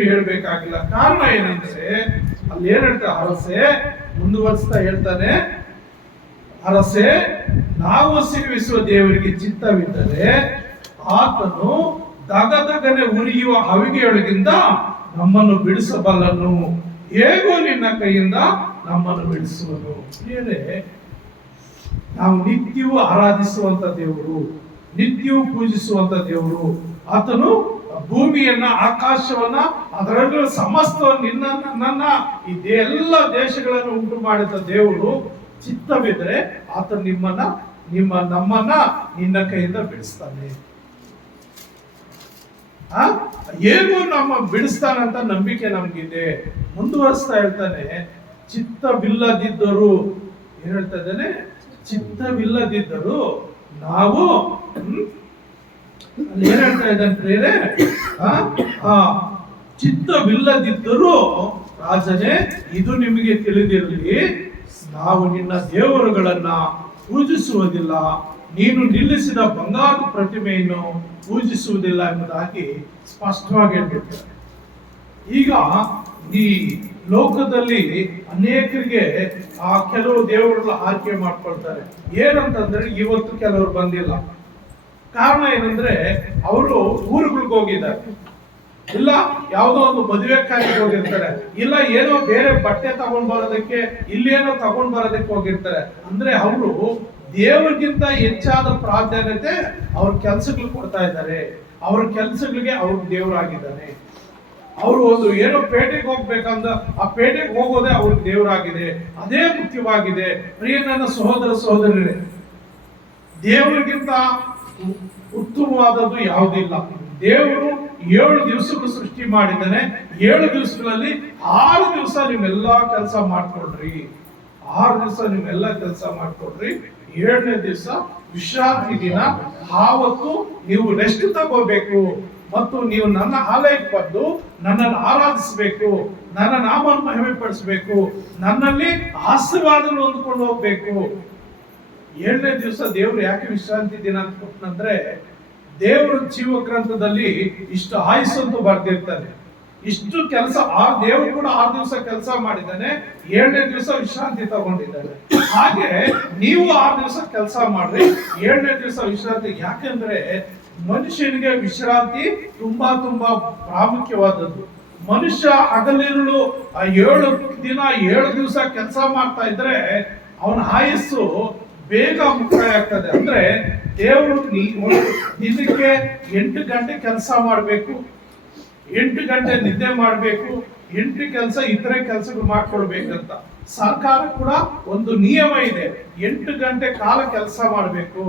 ಹೇಳ್ಬೇಕಾಗಿಲ್ಲ. ಕಾರಣ ಏನಂದ್ರೆ ಅಲ್ಲಿ ಏನ್ ಹೇಳ್ತಾರೆ, ಅರಸೆ ಮುಂದುವರಿಸ್ತಾ ಹೇಳ್ತಾನೆ, ಅರಸೆ ನಾವು ಸೇವಿಸುವ ದೇವರಿಗೆ ಚಿತ್ತವಿದ್ದರೆ ಆತನು ದಗದಗನೆ ಉರಿಯುವ ಹವಿಗೆಯೊಳಗಿಂದ ನಮ್ಮನ್ನು ಬಿಡಿಸಬಲ್ಲನು, ಹೇಗೋ ನಿನ್ನ ಕೈಯಿಂದ ನಮ್ಮನ್ನು ಬಿಡಿಸುವನು. ಏನೇ ನಾವು ನಿತ್ಯವೂ ಆರಾಧಿಸುವಂತ ದೇವರು, ನಿತ್ಯವೂ ಪೂಜಿಸುವಂತ ದೇವರು. ಆತನು ಭೂಮಿಯನ್ನ, ಆಕಾಶವನ್ನ, ಅದರಲ್ಲಿರುವ ಸಮಸ್ತ ನನ್ನನ್ನ ಈ ಎಲ್ಲ ದೇಶಗಳನ್ನು ಉಂಟು ಮಾಡಿದ ದೇವರು. ಚಿತ್ತವಿದ್ರೆ ಆತ ನಮ್ಮನ್ನ ನಿನ್ನ ಕೈಯಿಂದ ಬಿಡಿಸ್ತಾನೆ. ಹೇಗೂ ನಮ್ಮ ಬಿಡಿಸ್ತಾನಂತ ನಂಬಿಕೆ ನಮ್ಗಿದೆ. ಮುಂದುವರಿಸ್ತಾ ಹೇಳ್ತಾನೆ, ಚಿತ್ತವಿಲ್ಲದಿದ್ದರು ಏನ್ ಹೇಳ್ತಾ ಇದ್ದಾನೆ, ಚಿತ್ತವಿಲ್ಲದಿದ್ದರು ನಾವು ಅಲ್ಲಿ ಏನ್ ಹೇಳ್ತಾ ಇದ್ದಾನೆ ಪ್ರೇರೆ, ಚಿತ್ತವಿಲ್ಲದಿದ್ದರು ರಾಜನೇ ಇದು ನಿಮಗೆ ತಿಳಿದಿರಲಿ, ನಾವು ನಿನ್ನ ದೇವರುಗಳನ್ನ ಪೂಜಿಸುವುದಿಲ್ಲ, ನೀನು ನಿಲ್ಲಿಸಿದ ಬಂಗಾರದ ಪ್ರತಿಮೆಯನ್ನು ಪೂಜಿಸುವುದಿಲ್ಲ ಎಂಬುದಾಗಿ ಸ್ಪಷ್ಟವಾಗಿ ಹೇಳ್ಬಿಡ್ತಾರೆ. ಈಗ ಈ ಲೋಕದಲ್ಲಿ ಅನೇಕರಿಗೆ ಕೆಲವು ದೇವರುಗಳ ಆಯ್ಕೆ ಮಾಡ್ಕೊಳ್ತಾರೆ. ಏನಂತಂದ್ರೆ ಇವತ್ತು ಕೆಲವರು ಬಂದಿಲ್ಲ. ಕಾರಣ ಏನಂದ್ರೆ ಅವರು ಊರುಗಳಿಗೆ ಹೋಗಿದ್ದಾರೆ, ಇಲ್ಲ ಯಾವುದೋ ಒಂದು ಮದುವೆ ಕಾರ್ಯಕ್ಕೆ ಹೋಗಿರ್ತಾರೆ, ಇಲ್ಲ ಏನೋ ಬೇರೆ ಬಟ್ಟೆ ತಗೊಂಡ್ ಬರೋದಕ್ಕೆ, ಇಲ್ಲೇನೋ ತಗೊಂಡ್ ಬರೋದಕ್ಕೆ ಹೋಗಿರ್ತಾರೆ. ಅಂದ್ರೆ ಅವರು ದೇವರಿಗಿಂತ ಹೆಚ್ಚಾದ ಪ್ರಾಧಾನ್ಯತೆ ಅವ್ರ ಕೆಲ್ಸಗಳು ಕೊಡ್ತಾ ಇದ್ದಾರೆ. ಅವ್ರ ಕೆಲ್ಸಗಳಿಗೆ ಅವ್ರ ದೇವರಾಗಿದ್ದಾನೆ. ಅವರು ಒಂದು ಏನೋ ಪೇಟೆಗೆ ಹೋಗ್ಬೇಕಂದ ಆ ಪೇಟೆಗೆ ಹೋಗೋದೇ ಅವ್ರಿಗೆ ದೇವರಾಗಿದೆ, ಅದೇ ಮುಖ್ಯವಾಗಿದೆ. ಪ್ರಿಯ ನನ್ನ ಸಹೋದರ ಸಹೋದರರೇ, ದೇವರಿಗಿಂತ ಉತ್ತಮವಾದದ್ದು ಯಾವುದಿಲ್ಲ. ದೇವರು 7 ದಿವಸಗಳು ಸೃಷ್ಟಿ ಮಾಡಿದ್ದಾನೆ. 7 ದಿವಸಗಳಲ್ಲಿ 6 ದಿವಸ ನೀವೆಲ್ಲಾ ಕೆಲಸ ಮಾಡ್ಕೊಡ್ರಿ, 6 ದಿವಸ ನೀವೆಲ್ಲ ಕೆಲಸ ಮಾಡ್ಕೊಡ್ರಿ. 7ನೇ ದಿವಸ ವಿಶ್ರಾಂತಿ ದಿನ. ಆವತ್ತು ನೀವು ರೆಸ್ಟ್ ತಗೋಬೇಕು ಮತ್ತು ನೀವು ನನ್ನ ಆಲಯಕ್ಕೆ ಬಂದು ನನ್ನನ್ನು ಆರಾಧಿಸಬೇಕು, ನನ್ನ ನಾಮವನ್ನು ಮಹಿಮೆ ಪಡಿಸಬೇಕು, ನನ್ನಲ್ಲಿ ಆಶೀರ್ವಾದ ಹೊಂದ್ಕೊಂಡು ಹೋಗ್ಬೇಕು. 7ನೇ ದಿವಸ ದೇವರು ಯಾಕೆ ವಿಶ್ರಾಂತಿ ದಿನ ಅಂತ ಕೊಟ್ಟನಂದ್ರೆ, ದೇವರು ಜೀವ ಗ್ರಂಥದಲ್ಲಿ ಇಷ್ಟು ಆಯುಸ್ಸು ಅಂತ ಬರ್ದಿರ್ತಾನೆ. ಇಷ್ಟು ಕೆಲಸ ದೇವರು ಕೂಡ 6 ದಿವಸ ಕೆಲಸ ಮಾಡಿದ್ದಾನೆ, 7ನೇ ದಿವಸ ವಿಶ್ರಾಂತಿ ತಗೊಂಡಿದ್ದಾನೆ. ಹಾಗೆ ನೀವು 6 ದಿವಸ ಕೆಲಸ ಮಾಡ್ರಿ, 7ನೇ ದಿವಸ ವಿಶ್ರಾಂತಿ. ಯಾಕೆಂದ್ರೆ ಮನುಷ್ಯನಿಗೆ ವಿಶ್ರಾಂತಿ ತುಂಬಾ ಪ್ರಾಮುಖ್ಯವಾದದ್ದು. ಮನುಷ್ಯ ಹಗಲಿರುಳು 7 ದಿನ 7 ದಿವಸ ಕೆಲಸ ಮಾಡ್ತಾ ಇದ್ರೆ ಅವನ ಆಯಸ್ಸು ಬೇಗ ಮುಕ್ತಾಯ ಆಗ್ತದೆ. ಅಂದ್ರೆ ದೇವರು ದಿನಕ್ಕೆ 8 ಗಂಟೆ ಕೆಲಸ ಮಾಡಬೇಕು, 8 ಗಂಟೆ ನಿದ್ದೆ ಮಾಡಬೇಕು, 8 ಕೆಲಸ ಇತರೆ ಕೆಲಸಗಳು ಮಾಡ್ಕೊಳ್ಬೇಕಂತ ಸರ್ಕಾರ ಕೂಡ ಒಂದು ನಿಯಮ ಇದೆ. 8 ಗಂಟೆ ಕಾಲ ಕೆಲಸ ಮಾಡಬೇಕು,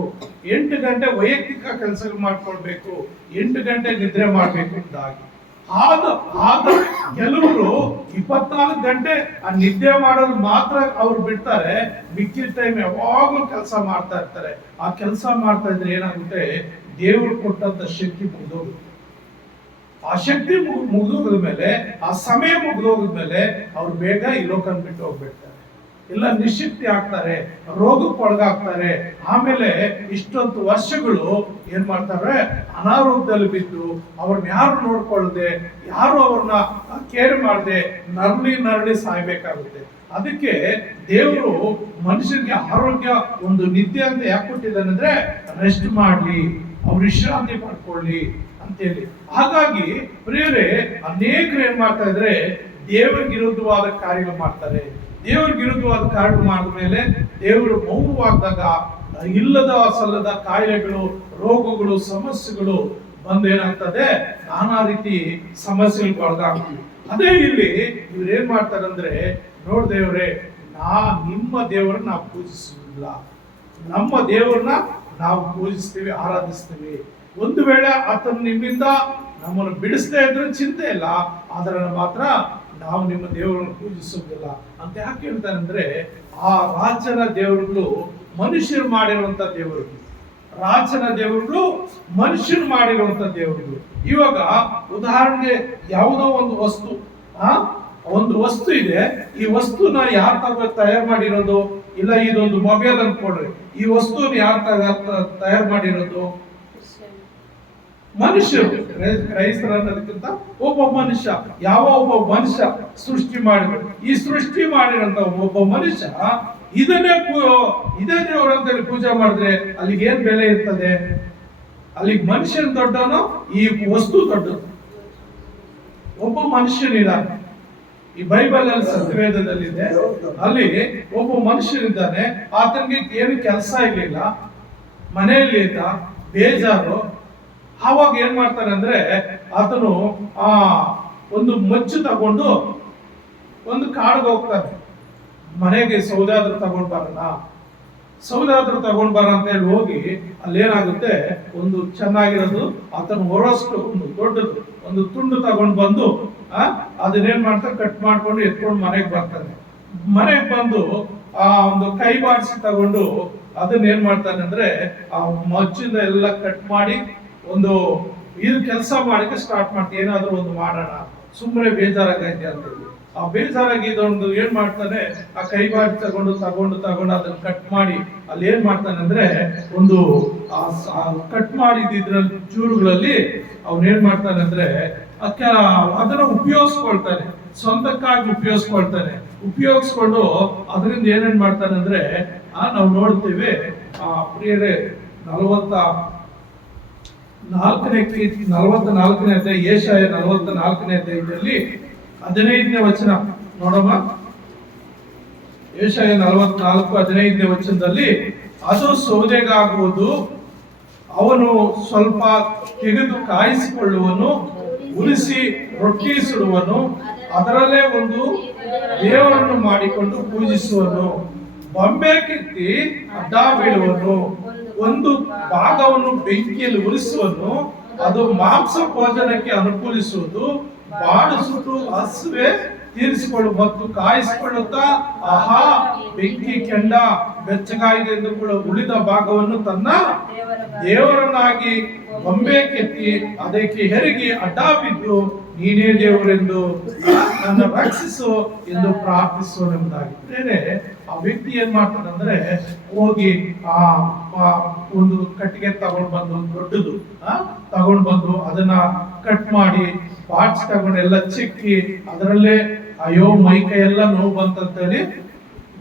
8 ಗಂಟೆ ವೈಯಕ್ತಿಕ ಕೆಲಸಗಳು ಮಾಡ್ಕೊಳ್ಬೇಕು, 8 ಗಂಟೆ ನಿದ್ರೆ ಮಾಡ್ಬೇಕು ಅಂತಾಗಿ. ಆದ ಕೆಲವರು 24 ಗಂಟೆ ಆ ನಿದ್ದೆ ಮಾಡೋದು ಮಾತ್ರ ಅವ್ರು ಬಿಡ್ತಾರೆ, ಮಿಕ್ಕಿದ ಟೈಮ್ ಯಾವಾಗಲೂ ಕೆಲಸ ಮಾಡ್ತಾ ಇರ್ತಾರೆ. ಆ ಕೆಲಸ ಮಾಡ್ತಾ ಇದ್ರೆ ಏನಾಗುತ್ತೆ, ದೇವರು ಕೊಟ್ಟಂತ ಶಕ್ತಿ ಮುಗಿದೋಗುತ್ತೆ. ಆ ಶಕ್ತಿ ಮುಗಿದೋಗದ ಮೇಲೆ, ಆ ಸಮಯ ಮುಗಿದೋಗದ್ಮೇಲೆ ಅವ್ರು ಬೇಗ ಈ ಲೋಕನ ಬಿಟ್ಟು ಹೋಗ್ಬಿಡ್ತಾರೆ, ಇಲ್ಲ ನಿಶಕ್ತಿ ಆಗ್ತಾರೆ, ರೋಗಕ್ಕೆ ಒಳಗಾಗ್ತಾರೆ. ಆಮೇಲೆ ಇಷ್ಟೊಂದು ವರ್ಷಗಳು ಏನ್ ಮಾಡ್ತಾರೆ, ಅನಾರೋಗ್ಯದಲ್ಲಿ ಬಿದ್ದು ಅವ್ರನ್ನ ಯಾರು ನೋಡ್ಕೊಳ್ಳದೆ, ಯಾರು ಅವ್ರನ್ನ ಕೇರ್ ಮಾಡದೆ ನರಳಿ ಸಾಯ್ಬೇಕಾಗುತ್ತೆ. ಅದಕ್ಕೆ ದೇವರು ಮನುಷ್ಯರಿಗೆ ಆರೋಗ್ಯ ಒಂದು ನಿದ್ದೆ ಅಂತ ಯಾಕೆ ಕೊಟ್ಟಿದ್ದಾನೆ ಅಂದ್ರೆ, ರೆಸ್ಟ್ ಮಾಡ್ಲಿ, ಅವ್ರು ವಿಶ್ರಾಂತಿ ಮಾಡ್ಕೊಳ್ಳಿ ಅಂತೇಳಿ. ಹಾಗಾಗಿ ಪ್ರಿಯರೇ, ಅನೇಕರು ಏನ್ ಮಾಡ್ತಾ ಇದ್ರೆ ದೇವರಿಗೆ ವಿರುದ್ಧವಾದ ಕಾರ್ಯಗಳು ಮಾಡ್ತಾರೆ. ದೇವರಿಗೆ ವಿರುದ್ಧವಾದ ಕಾರ್ಯಗಳು ಮಾಡಿದ ಮೇಲೆ ದೇವರು ಮೌನವಾದಾಗ ಇಲ್ಲದ ಸಲ್ಲದ ಕಾಯಿಲೆಗಳು, ರೋಗಗಳು, ಸಮಸ್ಯೆಗಳು ಬಂದು ಏನಾಗ್ತದೆ, ನಾನಾ ರೀತಿ ಸಮಸ್ಯೆಗಳು ಒಳಗಾಗ್ತೀವಿ. ಅದೇ ಇಲ್ಲಿ ಇವ್ರೇನ್ ಮಾಡ್ತಾರಂದ್ರೆ, ನೋಡ್ ದೇವ್ರೆ, ನಿಮ್ಮ ದೇವರನ್ನ ನಾವು ಪೂಜಿಸುವುದಿಲ್ಲ, ನಮ್ಮ ದೇವರನ್ನ ನಾವು ಪೂಜಿಸ್ತೀವಿ, ಆರಾಧಿಸ್ತೀವಿ. ಒಂದು ವೇಳೆ ಆತನ ನಿಮ್ಮಿಂದ ನಮ್ಮನ್ನು ಬಿಡಿಸದೇ ಇದ್ರೆ ಚಿಂತೆ ಇಲ್ಲ, ಆದ್ರೆ ಮಾತ್ರ ನಾವು ನಿಮ್ಮ ದೇವರನ್ನು ಪೂಜಿಸುವುದಿಲ್ಲ ಅಂತ ಯಾಕೆ ಹೇಳ್ತಾರೆ ಅಂದ್ರೆ, ಆ ರಾಜನ ದೇವರುಗಳು ಮನುಷ್ಯರು ಮಾಡಿರುವಂತ ದೇವರುಗಳು, ರಾಜನ ದೇವರುಗಳು ಮನುಷ್ಯರು ಮಾಡಿರುವಂತ ದೇವರುಗಳು. ಇವಾಗ ಉದಾಹರಣೆಗೆ ಯಾವುದೋ ಒಂದು ವಸ್ತು, ಒಂದು ವಸ್ತು ಇದೆ, ಈ ವಸ್ತುನ ಯಾರು ತಯಾರು ಮಾಡಿರೋದು? ಇಲ್ಲ ಇದೊಂದು ಮೊಬೈಲ್ ಅನ್ಕೊಡ್ರಿ, ಈ ವಸ್ತುನ ಯಾರು ತಯಾರು ಮಾಡಿರೋದು? ಮನುಷ್ಯರು. ಕ್ರೈಸ್ತರ ಅನ್ನೋದಕ್ಕಿಂತ ಒಬ್ಬ ಮನುಷ್ಯ, ಯಾವ ಒಬ್ಬ ಮನುಷ್ಯ ಸೃಷ್ಟಿ ಮಾಡಿದ್ರು. ಈ ಸೃಷ್ಟಿ ಮಾಡಿರಂತ ಒಬ್ಬ ಮನುಷ್ಯ ಇದೇ ದೇವರಂತೇಳಿ ಪೂಜೆ ಮಾಡಿದ್ರೆ ಅಲ್ಲಿಗೆ ಏನ್ ಬೆಲೆ ಇರ್ತದೆ? ಅಲ್ಲಿಗೆ ಮನುಷ್ಯನ ದೊಡ್ಡನು, ಈ ವಸ್ತು ದೊಡ್ಡದು. ಒಬ್ಬ ಮನುಷ್ಯನಿದ್ದಾನೆ, ಈ ಬೈಬಲ್ ಅಲ್ಲಿ ಸತ್ಯವೇದದಲ್ಲಿದೆ, ಅಲ್ಲಿ ಒಬ್ಬ ಮನುಷ್ಯನಿದ್ದಾನೆ, ಆತನಿಗೆ ಏನು ಕೆಲಸ ಇರ್ಲಿಲ್ಲ, ಮನೆಯಲ್ಲಿ ಇದ್ದ, ಬೇಜಾರು. ಆವಾಗ ಏನ್ ಮಾಡ್ತಾನೆ ಅಂದ್ರೆ, ಆತನು ಒಂದು ಮಚ್ಚು ತಗೊಂಡು ಒಂದು ಕಾಡಿಗೆ ಹೋಗ್ತಾನೆ, ಮನೆಗೆ ಸೌದಾದ್ರು ತಗೊಂಡ್ ಬರೋಣ, ಸೌದಾದ್ರು ತಗೊಂಡ್ ಬರ ಅಂತ ಹೇಳಿ ಹೋಗಿ ಅಲ್ಲೇನಾಗುತ್ತೆ, ಒಂದು ಚೆನ್ನಾಗಿರೋದು ಆತನು ಹೊರಷ್ಟು ಒಂದು ದೊಡ್ಡದು ಒಂದು ತುಂಡು ತಗೊಂಡು ಬಂದು ಅದನ್ನೇನ್ ಮಾಡ್ತಾನೆ, ಕಟ್ ಮಾಡ್ಕೊಂಡು ಎತ್ಕೊಂಡು ಮನೆಗೆ ಬರ್ತಾನೆ. ಮನೆಗೆ ಬಂದು ಒಂದು ಕೈ ಬಾಡಿಸಿ ತಗೊಂಡು ಅದನ್ನ ಏನ್ ಮಾಡ್ತಾನೆ ಅಂದ್ರೆ, ಆ ಮಚ್ಚಿಂದ ಎಲ್ಲ ಕಟ್ ಮಾಡಿ ಒಂದು ಇದು ಕೆಲಸ ಮಾಡಕ್ಕೆ ಸ್ಟಾರ್ಟ್ ಮಾಡ್ತೀವಿ, ಏನಾದ್ರೂ ಒಂದು ಮಾಡೋಣ, ಸುಮ್ಮನೆ ಬೇಜಾರಾಗೈತೆ ಅಂತ ಹೇಳಿ. ಆ ಬೇಜಾರಾಗಿ ಇದೊಂದು ಏನ್ ಮಾಡ್ತಾನೆ, ಆ ಕೈ ಬಾಡಿ ತಗೊಂಡು ಅದನ್ನ ಕಟ್ ಮಾಡಿ ಅಲ್ಲಿ ಏನ್ ಮಾಡ್ತಾನೆ ಅಂದ್ರೆ, ಒಂದು ಕಟ್ ಮಾಡಿದ್ರಲ್ಲಿ ಚೂರುಗಳಲ್ಲಿ ಅವ್ನ ಏನ್ ಮಾಡ್ತಾನೆ ಅಂದ್ರೆ, ಅದನ್ನ ಉಪಯೋಗಿಸ್ಕೊಳ್ತಾನೆ, ಸ್ವಂತಕ್ಕಾಗಿ ಉಪಯೋಗಿಸ್ಕೊಂಡು ಅದರಿಂದ ಏನೇನ್ ಮಾಡ್ತಾನೆ ಅಂದ್ರೆ, ನಾವು ನೋಡ್ತೀವಿ ಪ್ರಿಯರೇ, 44ನೇ ಅಧ್ಯಾಯ, ಯೆಶಾಯ 44ನೇ ಅಧ್ಯಾಯದಲ್ಲಿ 15ನೇ ವಚನ ನೋಡಮ್ಮ. ಯೆಶಾಯ 44:15ನೇ ವಚನದಲ್ಲಿ, ಅದು ಸೌದೆಗಾಗುವುದು, ಅವನು ಸ್ವಲ್ಪ ತೆಗೆದು ಕಾಯಿಸಿಕೊಳ್ಳುವನು, ಉರಿಸಿ ರೊಟ್ಟಿ ಸುಡುವನು, ಅದರಲ್ಲೇ ಒಂದು ದೇವರನ್ನು ಮಾಡಿಕೊಂಡು ಪೂಜಿಸುವನು, ಬೊಂಬೆ ಕಿತ್ತಿ ಅಡ್ಡ ಬೀಳುವನು, ಒಂದು ಭಾಗವನ್ನು ಬೆಂಕಿಯಲ್ಲಿ ಉರಿಸುವನು, ಅದು ಮಾಂಸ ಭೋಜನಕ್ಕೆ ಅನುಕೂಲಿಸುವುದು, ಬಾಡಿಸುವುದು ಹಸುವೆ ತೀರಿಸಿಕೊಳ್ಳು ಮತ್ತು ಕಾಯಿಸಿಕೊಳ್ಳುತ್ತಾ, ಆಹಾ ಬೆಂಕಿ ಕೆಂಡ ಬೆಚ್ಚಗಾಯಿದೆ ಎಂದು ಕೂಡ ಉಳಿದ ಭಾಗವನ್ನು ತನ್ನ ದೇವರನ್ನಾಗಿ ಬೊಂಬೆ ಕೆತ್ತಿ ಅದಕ್ಕೆ ಹೆರಿಗೆ ಅಡ್ಡ ಬಿದ್ದು, ನೀನೇ ದೇವರೆಂದು ನನ್ನ ರಕ್ಷಿಸು ಎಂದು ಪ್ರಾರ್ಥಿಸುವುದೆಂಬುದಾಗಿದ್ದೇನೆ. ಆ ವ್ಯಕ್ತಿ ಏನ್ ಮಾಡ್ತಾನಂದ್ರೆ, ಹೋಗಿ ಒಂದು ಕಟ್ಟಿಗೆ ತಗೊಂಡು ಬಂದು, ದೊಡ್ಡದು ತಗೊಂಡು ಬಂದು ಅದನ್ನ ಕಟ್ ಮಾಡಿ ಪಾರ್ಟ್ಸ್ ತಗೊಂಡು ಎಲ್ಲ ಚಿಕ್ಕಿ ಅದರಲ್ಲೇ ಅಯ್ಯೋ ಮೈ ಕೈ ಎಲ್ಲ ನೋವು ಬಂತಂತೇಳಿ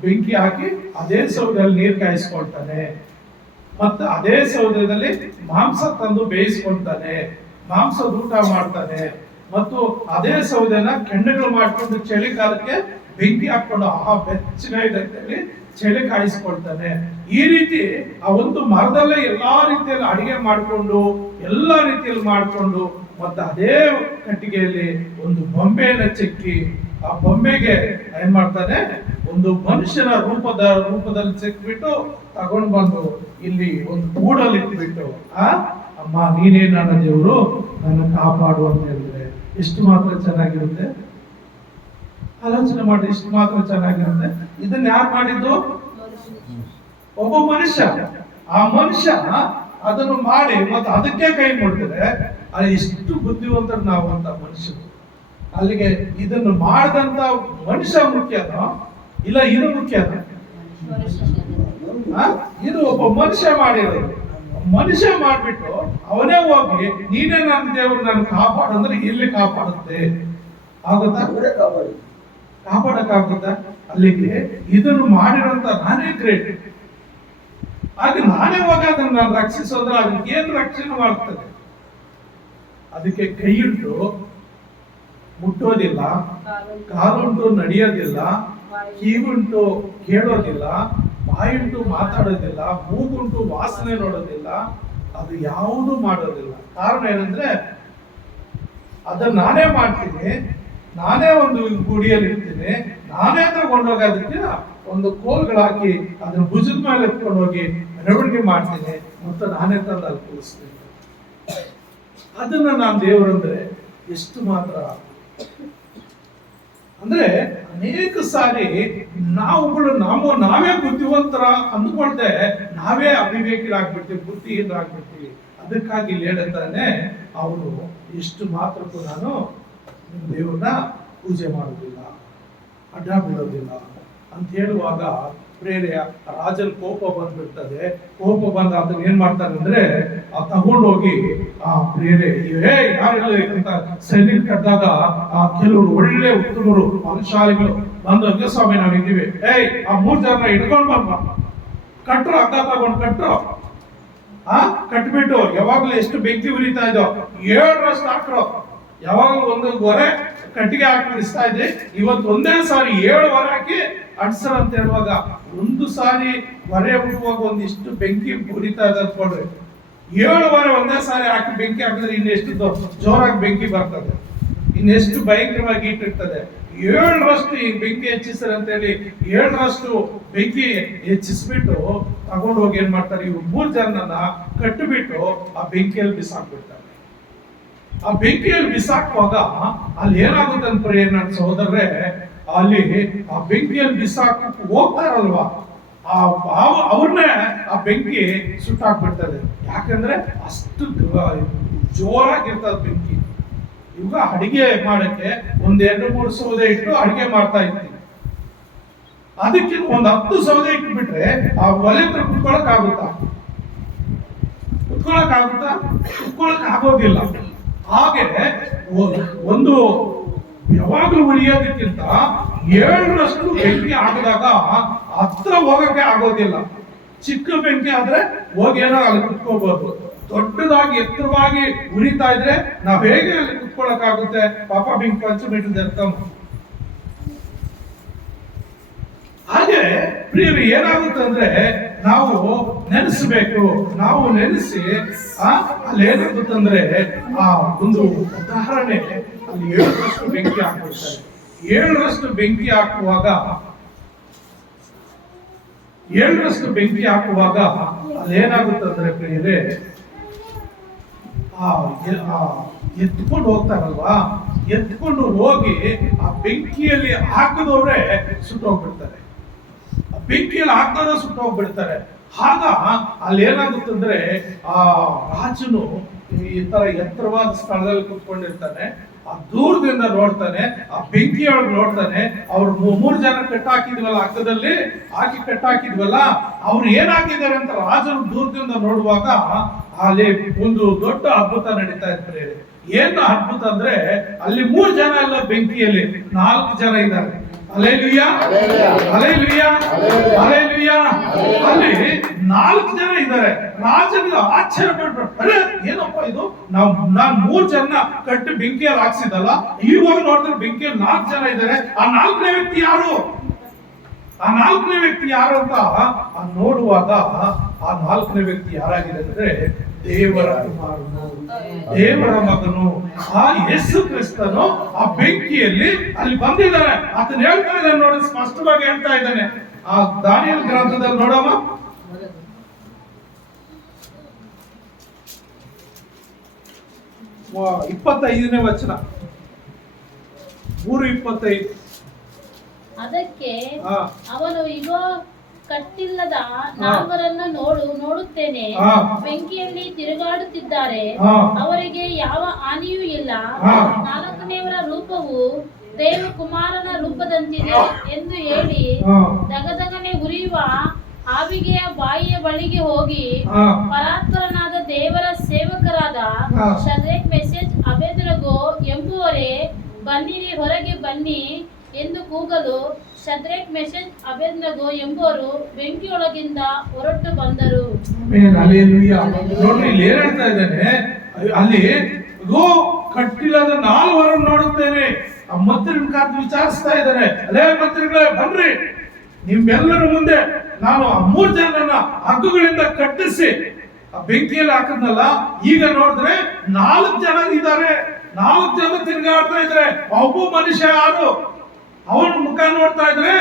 ಬೆಂಕಿ ಹಾಕಿ ಅದೇ ಸೌದೆಯಲ್ಲಿ ನೀರು ಕಾಯಿಸ್ಕೊಳ್ತಾನೆ. ಮತ್ತೆ ಅದೇ ಸೌದೆಯಲ್ಲಿ ಮಾಂಸ ತಂದು ಬೇಯಿಸ್ಕೊಳ್ತಾನೆ, ಮಾಂಸದ ಊಟ ಮಾಡ್ತಾನೆ. ಮತ್ತು ಅದೇ ಸೌದೆನ ಕೆಂಡಗಳು ಮಾಡ್ಕೊಂಡು ಚಳಿಗಾಲಕ್ಕೆ ಬೆಂಕಿ ಹಾಕೊಂಡು ಬೆಚ್ಚಗಾಯಿದೆ ಅಂತೇಳಿ ಚಳಿ ಕಾಯಿಸ್ಕೊಳ್ತಾನೆ. ಈ ರೀತಿ ಆ ಒಂದು ಮರದಲ್ಲೇ ಎಲ್ಲಾ ರೀತಿಯಲ್ಲಿ ಅಡಿಗೆ ಮಾಡಿಕೊಂಡು ಎಲ್ಲಾ ರೀತಿಯಲ್ಲಿ ಮಾಡಿಕೊಂಡು ಮತ್ತೆ ಅದೇ ಕಟ್ಟಿಗೆಯಲ್ಲಿ ಒಂದು ಬೊಂಬೆಯನ್ನ ಚೆಕ್ಕಿ ಆ ಬೊಂಬೆಗೆ ಏನ್ ಮಾಡ್ತಾನೆ, ಒಂದು ಮನುಷ್ಯನ ರೂಪದಲ್ಲಿ ಚೆಕ್ಬಿಟ್ಟು ತಗೊಂಡು ಬಂದು ಇಲ್ಲಿ ಒಂದು ಕೂಡಲ್ಲಿ ಇಟ್ಬಿಟ್ಟು, ಅಮ್ಮ ನೀನೇ ನನ್ನ ದೇವರು, ನನ್ನ ಕಾಪಾಡು ಅಂತ ಹೇಳಿದ್ರೆ ಎಷ್ಟು ಮಾತ್ರ ಚೆನ್ನಾಗಿರುತ್ತೆ. ಆಲೋಚನೆ ಮಾಡಿ, ಎಷ್ಟು ಮಾತ್ರ ಚೆನ್ನಾಗಿರುತ್ತೆ. ಇದನ್ನ ಯಾರು ಮಾಡಿದ್ದು? ಒಬ್ಬ ಮನುಷ್ಯ. ಆ ಮನುಷ್ಯ ಅದನ್ನು ಮಾಡಿ ಮತ್ತೆ ಅದಕ್ಕೆ ಕೈ ಮುಟ್ಟಿದ್ರೆ ಅಲ್ಲಿ ಎಷ್ಟು ಬುದ್ಧಿವಂತರು ನಾವು ಅಂತ ಮನುಷ್ಯರು. ಅಲ್ಲಿಗೆ ಇದನ್ನು ಮಾಡಿದಂತ ಮನುಷ್ಯ ಮುಖ್ಯನೋ ಇಲ್ಲ ಇದು ಮುಖ್ಯನೋ? ಇದು ಒಬ್ಬ ಮನುಷ್ಯ ಮಾಡಿರೋದು. ಮನುಷ್ಯ ಮಾಡ್ಬಿಟ್ಟು ಅವನೇ ಹೋಗಿ ನೀನೇ ನನ್ನ ದೇವರು ನನ್ನ ಕಾಪಾಡು ಅಂದ್ರೆ ಎಲ್ಲಿ ಕಾಪಾಡುತ್ತೆ? ಆಗುತ್ತಾ? ಕಾಪಾಡಕ್ಕಾಗುತ್ತಾ? ಅಲ್ಲಿಗೆ ಇದನ್ನು ಮಾಡಿರೋಂತ ನಾನೇ ಗ್ರೇಟ್. ಹಾಗೆ ನಾನೇ ಹೋಗಿ ಅದನ್ನ ನಾನು ರಕ್ಷಿಸೋದ್ರೆ ಅದಕ್ಕೆ ಏನ್ ರಕ್ಷಣೆ ಮಾಡ್ತದೆ? ಅದಕ್ಕೆ ಕೈ ಉಂಟು ಮುಟ್ಟೋದಿಲ್ಲ, ಕಾಲುಂಟು ನಡೆಯೋದಿಲ್ಲ, ಕಿವುಂಟು ಕೇಳೋದಿಲ್ಲ, ಬಾಯುಂಟು ಮಾತಾಡೋದಿಲ್ಲ, ಮೂಗುಂಟು ವಾಸನೆ ನೋಡೋದಿಲ್ಲ, ಅದು ಯಾವುದೂ ಮಾಡೋದಿಲ್ಲ. ಕಾರಣ ಏನಂದ್ರೆ ಅದನ್ನ ನಾನೇ ಮಾಡ್ತೀನಿ, ನಾನೇ ಒಂದು ಗುಡಿಯಲ್ಲಿ ಇರ್ತೀನಿ, ನಾನೇ ತಗೊಂಡೋಗಿ ಅದಕ್ಕೆ ಒಂದು ಕೋಲ್ಗಳಾಕಿ ಅದನ್ನ ಭುಜದ ಮೇಲೆ ಎತ್ಕೊಂಡು ಹೋಗಿ ಮೆರವಣಿಗೆ ಮಾಡ್ತೀನಿ ಮತ್ತು ನಾನೇ ತಂದು ಅಲ್ಲಿ ಕೂರಿಸ್ತೀನಿ. ಅದನ್ನ ನಾನು ದೇವರಂದ್ರೆ ಎಷ್ಟು ಮಾತ್ರ ಅಂದ್ರೆ ಅನೇಕ ಸಾರಿ ನಾವೇ ಬುದ್ಧಿವಂತರ ಅಂದ್ಕೊಳ್ದೆ ನಾವೇ ಅವಿವೇಕಿಗಳಾಗ್ಬಿಡ್ತೀವಿ, ಬುದ್ಧಿಹೀನರಾಗ್ಬಿಡ್ತೀವಿ. ಅದಕ್ಕಾಗಿ ಇಲ್ಲಿ ಹೇಳ್ತಾನೆ ಅವನು ಎಷ್ಟು ಮಾತ್ರಕ್ಕೂ ನಾನು ದೇವ್ರನ್ನ ಪೂಜೆ ಮಾಡೋದಿಲ್ಲ, ಅಡ್ಡ ಬಿಡೋದಿಲ್ಲ ಅಂತ ಹೇಳುವಾಗ ಪ್ರೇರೆಯ ರಾಜನ ಕೋಪ ಬಂದ್ಬಿಡ್ತದೆ. ಕೋಪ ಬಂದ ಅದನ್ನ ಏನ್ ಮಾಡ್ತಾನೆ ಅಂದ್ರೆ ತಗೊಂಡೋಗಿ ಆ ಪ್ರೇರೆ ಯಾರೆಲ್ಲ ಅಂತ ಸೈನಿಕ ಕಟ್ಟಾಗ ಕೆಲವರು ಒಳ್ಳೆ ಉತ್ತಮರು ಬಲಶಾಲಿಗಳು ಬಂದು ಸ್ವಾಮಿ ನಾವಿದ್ದೀವಿ, ಆ 3 ಜನ ಹಿಡ್ಕೊಂಡ್ ಬಂದ ಕಟ್ರು, ಅಕ್ಕ ತಗೊಂಡು ಕಟ್ರು. ಕಟ್ಬಿಟ್ಟು ಯಾವಾಗ್ಲೂ ಎಷ್ಟು ಬೆಂಕಿ ಉರಿತಾ ಇದ್ದೋ 7ರಷ್ಟು ಹಾಕ್ರು. ಯಾವಾಗಲೂ ಒಂದು ಹೊರೆ ಕಟ್ಟಿಗೆ ಹಾಕಿ ಬಿಡಿಸ್ತಾ ಇದ್ದೆ, ಇವತ್ತು ಒಂದೇ ಸಾರಿ 7 ಹೊರೆ ಹಾಕಿ ಅಡ್ಸರ್ ಅಂತ ಹೇಳುವಾಗ ಒಂದು ಸಾರಿ ಹೊರೆ ಹುಟ್ಟುವಾಗ ಒಂದಿಷ್ಟು ಬೆಂಕಿ ಉರಿತಾ ಇದೆ ಅಂದ್ಕೊಂಡ್ರೆ 7 ಹೊರೆ ಒಂದೇ ಸಾರಿ ಹಾಕಿ ಬೆಂಕಿ ಹಾಕಿದ್ರೆ ಇನ್ನೆಷ್ಟು ಜೋರಾಗಿ ಬೆಂಕಿ ಬರ್ತದೆ, ಇನ್ನೆಷ್ಟು ಭಯಂಕರವಾಗಿ ಇಟ್ಟಿರ್ತದೆ. 7ರಷ್ಟು ಈ ಬೆಂಕಿ ಹೆಚ್ಚಿಸ್ತಾರೆ ಅಂತ ಹೇಳಿ 7ರಷ್ಟು ಬೆಂಕಿ ಹೆಚ್ಚಿಸ್ಬಿಟ್ಟು ತಗೊಂಡು ಹೋಗಿ ಏನ್ ಮಾಡ್ತಾರೆ, ಇವ್ರು 3 ಜನನ ಕಟ್ಟಿಬಿಟ್ಟು ಆ ಬೆಂಕಿಯಲ್ಲಿ ಬಿಸಾಕ್ಬಿಡ್ತಾರೆ. ಆ ಬೆಂಕಿಯಲ್ಲಿ ಬಿಸಾಕುವಾಗ ಅಲ್ಲಿ ಏನಾಗುತ್ತೆ ಅಂತ ನನ್ನ ಸಹೋದರರೇ, ಅಲ್ಲಿ ಆ ಬೆಂಕಿಯಲ್ಲಿ ಬಿಸಾಕಕ್ಕೆ ಹೋಗ್ತಾರಲ್ವಾ, ಅವ್ರನ್ನೇ ಆ ಬೆಂಕಿ ಸುಟ್ಟಾಕ್ಬಿಡ್ತದೆ. ಯಾಕಂದ್ರೆ ಅಷ್ಟು ಜೋರಾಗಿರ್ತದ ಬೆಂಕಿ. ಇವಾಗ ಅಡಿಗೆ ಮಾಡಕ್ಕೆ 1-2-3 ಸೌದೆ ಇಟ್ಟು ಅಡಿಗೆ ಮಾಡ್ತಾ ಇರ್ತೀವಿ. ಅದಕ್ಕೆ ಒಂದು 10 ಸೌದೆ ಇಟ್ಟು ಬಿಟ್ರೆ ಆ ಒಲೆ ಹತ್ರ ಕುತ್ಕೊಳಕ್ ಆಗುತ್ತಾ? ಕುತ್ಕೊಳಕ್ ಆಗೋದಿಲ್ಲ. ಹಾಗೆ ಒಂದು ಯಾವಾಗ್ಲೂ ಉರಿಯೋದಕ್ಕಿಂತ 7ರಷ್ಟು ಬೆಂಕಿ ಹಾಕಿದಾಗ ಹತ್ರ ಹೋಗಕ್ಕೆ ಆಗೋದಿಲ್ಲ. ಚಿಕ್ಕ ಬೆಂಕಿ ಆದ್ರೆ ಹೋಗೇನೋ ಅಲ್ಲಿ ಕುತ್ಕೋಬಹುದು. ದೊಡ್ಡದಾಗಿ ಎತ್ತರವಾಗಿ ಉರಿತಾ ಇದ್ರೆ ನಾವ್ ಹೇಗೆ ಅಲ್ಲಿ ಕುತ್ಕೊಳಕ್ ಆಗುತ್ತೆ? ಪಾಪ ಬೆಂಕಿ ಪಂಚಮೀಟರ್ ಎತ್ತಮ್ಮ. ಹಾಗೆ ಪ್ರಿಯರು ಏನಾಗುತ್ತೆ ಅಂದ್ರೆ ನಾವು ನೆನೆಸಬೇಕು. ನಾವು ನೆನೆಸಿ ಅಲ್ಲಿ ಏನಾಗುತ್ತಂದ್ರೆ ಆ ಒಂದು ಉದಾಹರಣೆ ಅಲ್ಲಿ 7ರಷ್ಟು ಬೆಂಕಿ ಹಾಕ್ಬಿಡ್ತಾರೆ. 7ರಷ್ಟು ಬೆಂಕಿ ಹಾಕುವಾಗ ಅಲ್ಲಿ ಏನಾಗುತ್ತಂದ್ರೆ ಪ್ರಿಯರೇ, ಎತ್ಕೊಂಡು ಹೋಗ್ತಾರಲ್ವಾ, ಎತ್ಕೊಂಡು ಹೋಗಿ ಆ ಬೆಂಕಿಯಲ್ಲಿ ಹಾಕಿದವ್ರೆ ಸುಟ್ಟೋಗ್ಬಿಡ್ತಾರೆ. ಬೆಂಕಿಯಲ್ಲಿ ಹಾಕಿದವ್ರೆ ಸುಟ್ಟೋಗ್ಬಿಡ್ತಾರೆ. ಆಗ ಅಲ್ಲಿ ಏನಾಗುತ್ತಂದ್ರೆ ಆ ರಾಜನು ಈ ತರ ಎತ್ತರವಾದ ಸ್ಥಳದಲ್ಲಿ ಕುತ್ಕೊಂಡಿರ್ತಾನೆ. ಆ ದೂರದಿಂದ ನೋಡ್ತಾನೆ, ಆ ಬೆಂಕಿಯೊಳಗೆ ನೋಡ್ತಾನೆ. ಅವ್ರು 3 ಜನ ಕಟ್ಟಾಕಿದ್ವಲ್ಲ, ಹಗ್ಗದಲ್ಲಿ ಹಾಕಿ ಕಟ್ಟಾಕಿದ್ವಲ್ಲ, ಅವ್ರು ಏನಾಕಿದ್ದಾರೆ ಅಂತ ರಾಜನು ದೂರದಿಂದ ನೋಡುವಾಗ ಅಲ್ಲಿ ಒಂದು ದೊಡ್ಡ ಅದ್ಭುತ ನಡೀತಾ ಇರ್ತಾರೆ. ಏನು ಅದ್ಭುತ ಅಂದ್ರೆ ಅಲ್ಲಿ 3 ಜನ ಎಲ್ಲ ಬೆಂಕಿಯಲ್ಲಿ, 4 ಜನ ಇದ್ದಾರೆ. Hallelujah, hallelujah, hallelujah. ಅಲ್ಲಿ 4 ಜನ ಇದ್ದಾರೆ. ರಾಜನಿಗೆ ಆಶ್ಚರ್ಯ ಪಡ್ಬಿಟ್ಟು, ಅರೆ ಏನಪ್ಪ ಇದು, ನಾನ್ 3 ಜನ ಕಟ್ಟಿ ಬೆಂಕಿಯಲ್ಲಿ ಹಾಕ್ಸಿದಲ್ಲ, ಇವಾಗ ನೋಡಿದ್ರೆ ಬೆಂಕಿಯಲ್ಲಿ 4 ಜನ ಇದ್ದಾರೆ. ಆ 4ನೇ ವ್ಯಕ್ತಿ ಯಾರು? ಆ 4ನೇ ವ್ಯಕ್ತಿ ಯಾರು ಅಂತ ನೋಡುವಾಗ ಆ 4ನೇ ವ್ಯಕ್ತಿ ಯಾರಾಗಿದೆ ಅಂದ್ರೆ ದೇವರ ಕುಮಾರನು, ದೇವರ ಮಗನು, ಆ ಯೇಸು ಕ್ರಿಸ್ತನು ಆ ಬೆಂಕಿಯಲ್ಲಿ ಅಲ್ಲಿ ಬಂದಿದ್ದಾನೆ. ಆತನ ಹೇಳ್ತಾ ಇದ್ದಾನೆ ನೋಡಿ, ಸ್ಪಷ್ಟವಾಗಿ ಹೇಳ್ತಾ ಇದ್ದಾನೆ. ಆ ದಾನಿಯೇಲ್ ಗ್ರಂಥದಲ್ಲಿ ನೋಡಮ್ಮ, 25ನೇ ವಚನ, 3:25. ಅದಕ್ಕೆ ಅವನು ಇಗೋ ಕಟ್ಟಿಲ್ಲದ 4ರನ್ನ ನೋಡುತ್ತೇನೆ, ಬೆಂಕಿಯಲ್ಲಿ ತಿರುಗಾಡುತ್ತಿದ್ದಾರೆ, ಅವರಿಗೆ ಯಾವ ಹಾನಿಯೂ ಇಲ್ಲ. 4ನೇವರ ರೂಪವು ದೇವಕುಮಾರನ ರೂಪದಂತಿದೆ ಎಂದು ಹೇಳಿ ದಗದಗನೆ ಉರಿಯುವ ಆವಿಗೆಯ ಬಾಯಿಯ ಬಳಿಗೆ ಹೋಗಿ ಪರಾತ್ಪರನಾದ ದೇವರ ಸೇವಕರಾದ ಶದ್ರಕ್, ಮೆಷಕ್, ಅಬೇದ್ನೆಗೋ ಎಂಬುವರೇ ಬನ್ನಿರಿ, ಹೊರಗೆ ಬನ್ನಿ ಎಂದು ಕೂಗಲು ಶದ್ರಕ್, ಮೆಷಕ್, ಅಬೇದ್ನೆಗೋ ಎಂಬುವರು ಬೆಂಕಿಯೊಳಗಿಂದ ಹೊರಟು ಬಂದರು. ನೋಡ್ರಿ ಇಲ್ಲಿ ಏನ್ ಹೇಳ್ತಾ ಇದ್ದಾನೆ, ಅಲ್ಲಿ ಕಟ್ಟಿಲ್ಲದ 4 ನೋಡುತ್ತೇನೆ. ಆ ಮಂತ್ರಿನ ಕಾದು ವಿಚಾರಿಸ್ತಾ ಇದ್ದಾನೆ, ಅಲೇ ಮಂತ್ರಿಗಳೇ ಬನ್ರಿ, ನಿಮ್ಮೆಲ್ಲರ ಮುಂದೆ ನಾನು ಆ 3 ಜನರನ್ನ ಹಗ್ಗಗಳಿಂದ ಕಟ್ಟಿಸಿ ಆ ಬೆಂಕಿಯಲ್ಲಿ ಹಾಕಿದ್ನಲ್ಲ, ಈಗ ನೋಡಿದ್ರೆ 4 ಜನ ಇದ್ದಾರೆ, 4 ಜನ ತಿರುಗಾಡ್ತಾ ಇದ್ರೆ, ಒಬ್ಬ ಮನುಷ್ಯ ಯಾರು? ಅವನ ಮುಖ ನೋಡ್ತಾ ಇದ್ರೆ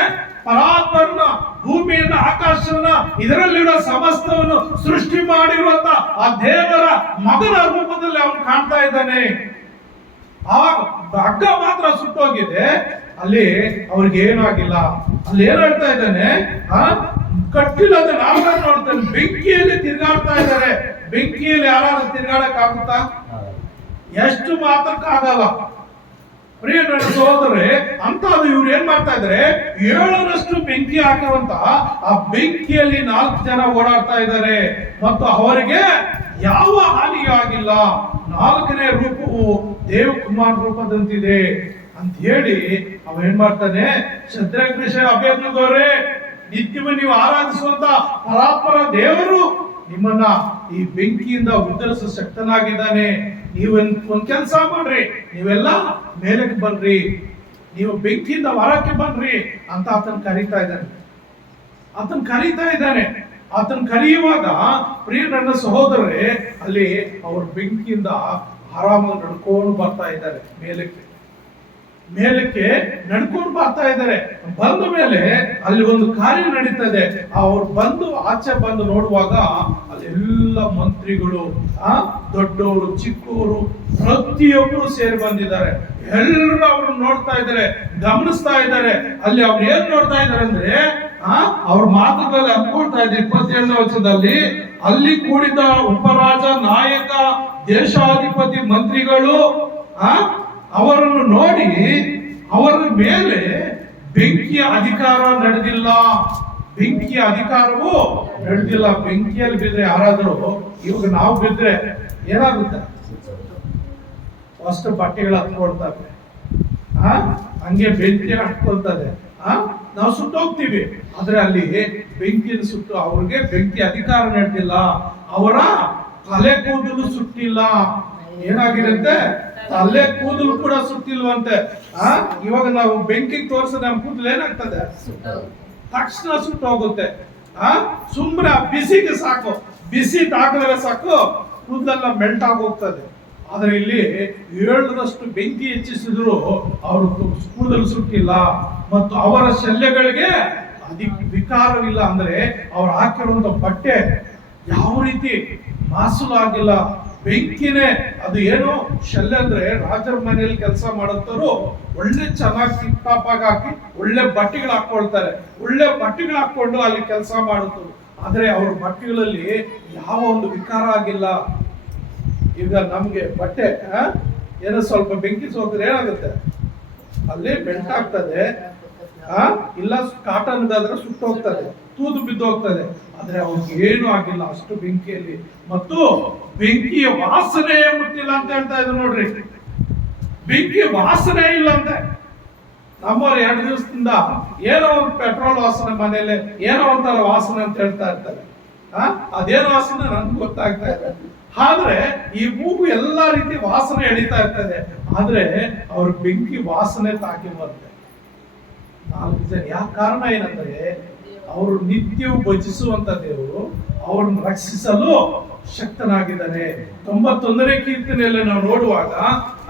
ಪರಾತ್ಪರನ, ಭೂಮಿಯನ್ನ, ಆಕಾಶವನ್ನ, ಇದರಲ್ಲಿರೋ ಸಮಸ್ತವನ್ನು ಸೃಷ್ಟಿ ಮಾಡಿರುವಂತ ಆ ದೇವರ ಮಗನ ರೂಪದಲ್ಲಿ ಅವನು ಕಾಣ್ತಾ ಇದ್ದಾನೆ. ಆ ಹಗ್ಗ ಮಾತ್ರ ಸುಟ್ಟೋಗಿದೆ, ಅಲ್ಲಿ ಅವ್ರಿಗೆ ಏನೂ ಆಗಿಲ್ಲ. ಅಲ್ಲಿ ಏನ್ ಹೇಳ್ತಾ ಇದ್ದಾನೆ, ಕಟ್ಟಿಲ್ಲದ ನಾಲ್ಕ ನೋಡ್ತಾನೆ, ಬೆಂಕಿಯಲ್ಲಿ ತಿರ್ಗಾಡ್ತಾ ಇದ್ದಾರೆ. ಬೆಂಕಿಯಲ್ಲಿ ಯಾರಾದ್ರೂ ತಿರ್ಗಾಡಕ್ ಆಗುತ್ತಾ? ಎಷ್ಟು ಮಾತ್ರಕ್ಕಾಗಲ್ಲ. ಪ್ರಿಯ ಸಹೋದರರೇ, ಅಂತ ಇವ್ರು ಏನ್ ಮಾಡ್ತಾ ಇದ್ದಾರೆ, 7ರಷ್ಟು ಬೆಂಕಿ ಹಾಕುವಂತ ಆ ಬೆಂಕಿಯಲ್ಲಿ 4 ಜನ ಓಡಾಡ್ತಾ ಇದ್ದಾರೆ ಮತ್ತು ಅವರಿಗೆ ಯಾವ ಹಾನಿಯೂ ಆಗಿಲ್ಲ. 4ನೇ ರೂಪವು ದೇವಕುಮಾರ ರೂಪದಂತಿದೆ ಅಂತ ಹೇಳಿ ಅವ ಏನ್ ಮಾಡ್ತಾನೆ, ಶದ್ರಕ್ ಮೇಷಕ್ ಅಬೇದ್ನೆಗೋರೇ, ನಿತ್ಯವೂ ನೀವು ಆರಾಧಿಸುವಂತ ಪರಾತ್ಪರ ದೇವರು ನಿಮ್ಮನ್ನ ಈ ಬೆಂಕಿಯಿಂದ ಉದ್ಧರಿಸ ಶಕ್ತನಾಗಿದ್ದಾನೆ. ನೀವು ಒಂದ್ ಕೆಲಸ ಮಾಡ್ರಿ, ನೀವೆಲ್ಲ ಮೇಲಕ್ಕೆ ಬನ್ರಿ, ನೀವು ಬೆಂಕಿಯಿಂದ ಹೊರಕ್ಕೆ ಬನ್ರಿ ಅಂತ ಆತನ ಕರೀತಾ ಇದ್ದಾನೆ. ಆತನ ಕರೆಯುವಾಗ ಪ್ರಿಯ ನನ್ನ ಸಹೋದರರೇ, ಅಲ್ಲಿ ಅವ್ರ ಬೆಂಕಿಯಿಂದ ಆರಾಮಾಗಿ ನಡ್ಕೊಂಡು ಬರ್ತಾ ಇದ್ದಾರೆ, ಮೇಲಕ್ಕೆ ನಡ್ಕೊಂಡು ಬರ್ತಾ ಇದ್ದಾರೆ. ಬಂದ ಮೇಲೆ ಅಲ್ಲಿ ಒಂದು ಕಾರ್ಯ ನಡೀತದೆ. ಅವ್ರು ಬಂದು ಆಚೆ ಬಂದು ನೋಡುವಾಗ ಅಲ್ಲೆಲ್ಲ ಮಂತ್ರಿಗಳು, ದೊಡ್ಡವರು, ಚಿಕ್ಕವರು, ಪ್ರತಿಯೊಬ್ಬರು ಸೇರಿ ಬಂದಿದ್ದಾರೆ. ಎಲ್ಲರೂ ಅವ್ರನ್ನ ನೋಡ್ತಾ ಇದ್ದಾರೆ, ಗಮನಿಸ್ತಾ ಇದ್ದಾರೆ. ಅಲ್ಲಿ ಅವ್ರು ಏನ್ ನೋಡ್ತಾ ಇದ್ದಾರೆ ಅಂದ್ರೆ, ಅವ್ರ ಮಾತುಗಳಲ್ಲಿ ಅನ್ಕೊಳ್ತಾ ಇದ್ದಾರೆ. 27ನೇ ವಚನದಲ್ಲಿ, ಅಲ್ಲಿ ಕೂಡಿದ ಉಪರಾಜ, ನಾಯಕ, ದೇಶಾಧಿಪತಿ, ಮಂತ್ರಿಗಳು ಅವರನ್ನು ನೋಡಿ ಅವರ ಮೇಲೆ ಬೆಂಕಿಯ ಅಧಿಕಾರ ನಡೆದಿಲ್ಲ. ಬೆಂಕಿಯಲ್ಲಿ ಬಿದ್ರೆ ಯಾರಾದರೂ, ಇವಾಗ ನಾವು ಬಿದ್ರೆ ಏನಾಗುತ್ತೆ? ಅಷ್ಟು ಬಟ್ಟೆಗಳು ಹತ್ಕೊಳ್ತಾರೆ, ಹಂಗೆ ಬೆಂಕಿ ಹತ್ಕೊಳ್ತದೆ, ನಾವು ಸುಟ್ಟೋಗ್ತೀವಿ. ಆದ್ರೆ ಅಲ್ಲಿ ಬೆಂಕಿಯನ್ನು ಸುಟ್ಟು ಅವ್ರಿಗೆ ಬೆಂಕಿ ಅಧಿಕಾರ ನಡೆದಿಲ್ಲ. ಅವರ ತಲೆ ಕೂದಲು ಸುಟ್ಟಿಲ್ಲ. ಏನಾಗಿರುತ್ತೆ? ತಲೆ ಕೂದಲು ಕೂಡ ಸುಟ್ಟಿಲ್ವಂತೆ. ಇವಾಗ ನಾವು ಬೆಂಕಿಗೆ ತೋರಿಸಿದ್ರೆ ನಮ್ಮ ಕೂದಲು ಏನಾಗ್ತದೆ? ತಕ್ಷಣ ಸುಟ್ಟು ಹೋಗುತ್ತೆ. ಸುಮ್ಮನೆ ಬಿಸಿಗೆ ಸಾಕು, ಬಿಸಿ ತಾಕಿದ್ರೆ ಸಾಕು ಕೂದಲೆಲ್ಲ ಮೆಲ್ಟ್ ಆಗೋಗ್ತದೆ. ಆದ್ರೆ ಇಲ್ಲಿ 7ರಷ್ಟು ಬೆಂಕಿ ಹೆಚ್ಚಿಸಿದ್ರು ಅವರು ಕೂದಲು ಸುಟ್ಟಿಲ್ಲ ಮತ್ತು ಅವರ ಶಲ್ಯಗಳಿಗೆ ವಿಕಾರವಿಲ್ಲ. ಅಂದ್ರೆ ಅವ್ರು ಹಾಕಿರುವಂತ ಬಟ್ಟೆ ಯಾವ ರೀತಿ ಮಾಸುಲು ಆಗಿಲ್ಲ. ಬೆಂಕಿನೇ ಅದು. ಏನು ಶಲ್ಯ ಅಂದ್ರೆ, ರಾಜರ ಮನೆಯಲ್ಲಿ ಕೆಲಸ ಮಾಡುತ್ತವರು ಒಳ್ಳೆ ಚೆನ್ನಾಗಿ ಟಿಪ್ ಟಾಪ್ ಆಗಿ ಹಾಕಿ ಒಳ್ಳೆ ಬಟ್ಟೆಗಳು ಹಾಕೊಳ್ತಾರೆ, ಒಳ್ಳೆ ಬಟ್ಟೆಗಳು ಹಾಕೊಂಡು ಅಲ್ಲಿ ಕೆಲಸ ಮಾಡುತ್ತರು. ಆದ್ರೆ ಅವ್ರ ಬಟ್ಟೆಗಳಲ್ಲಿ ಯಾವ ಒಂದು ವಿಕಾರ ಆಗಿಲ್ಲ. ಈಗ ನಮ್ಗೆ ಬಟ್ಟೆ ಏನೋ ಸ್ವಲ್ಪ ಬೆಂಕಿ ಸೋಕಿದ್ರೆ ಏನಾಗುತ್ತೆ? ಅಲ್ಲಿ ಬೆಂಟ್ ಆಗ್ತದೆ, ಇಲ್ಲ ಕಾಟನ್ ಆದ್ರೆ ಸುಟ್ಟು ಹೋಗ್ತದೆ, ತೂದು ಬಿದ್ದು ಹೋಗ್ತದೆ. ಆದ್ರೆ ಅವ್ರಿಗೆ ಏನು ಆಗಿಲ್ಲ ಅಷ್ಟು ಬೆಂಕಿಯಲ್ಲಿ. ಮತ್ತು ಬೆಂಕಿಯ ವಾಸನೆ ಮುಟ್ಟಿಲ್ಲ ಅಂತ ಹೇಳ್ತಾ ಇದ್ರು ನೋಡ್ರಿ. ಬೆಂಕಿಯ ವಾಸನೆ ಇಲ್ಲ ಅಂತೆ. ನಮ್ಮವ್ರು 2 ದಿವಸದಿಂದ ಏನೋ ಒಂದು ಪೆಟ್ರೋಲ್ ವಾಸನೆ, ಮನೇಲಿ ಏನೋ ಒಂಥರ ವಾಸನೆ ಅಂತ ಹೇಳ್ತಾ ಇರ್ತಾರೆ. ಅದೇನೋ ವಾಸನೆ ನನ್ಗೆ ಗೊತ್ತಾಗ್ತಾ ಇದೆ. ಆದ್ರೆ ಈ ಮೂಗು ಎಲ್ಲಾ ರೀತಿ ವಾಸನೆ ಎಳಿತಾ ಇರ್ತದೆ. ಆದ್ರೆ ಅವ್ರ ಬೆಂಕಿ ವಾಸನೆ ತಾಕಿ ಬರುತ್ತೆ. 4 ಜನ. ಯಾಕೆ? ಕಾರಣ ಏನಂದ್ರೆ, ಅವರು ನಿತ್ಯವೂ ಭಜಿಸುವಂತ ದೇವರು ಅವ್ರನ್ನ ರಕ್ಷಿಸಲು ಶಕ್ತನಾಗಿದ್ದಾನೆ. 91ನೇ ಕೀರ್ತನೆಯಲ್ಲಿ ನಾವು ನೋಡುವಾಗ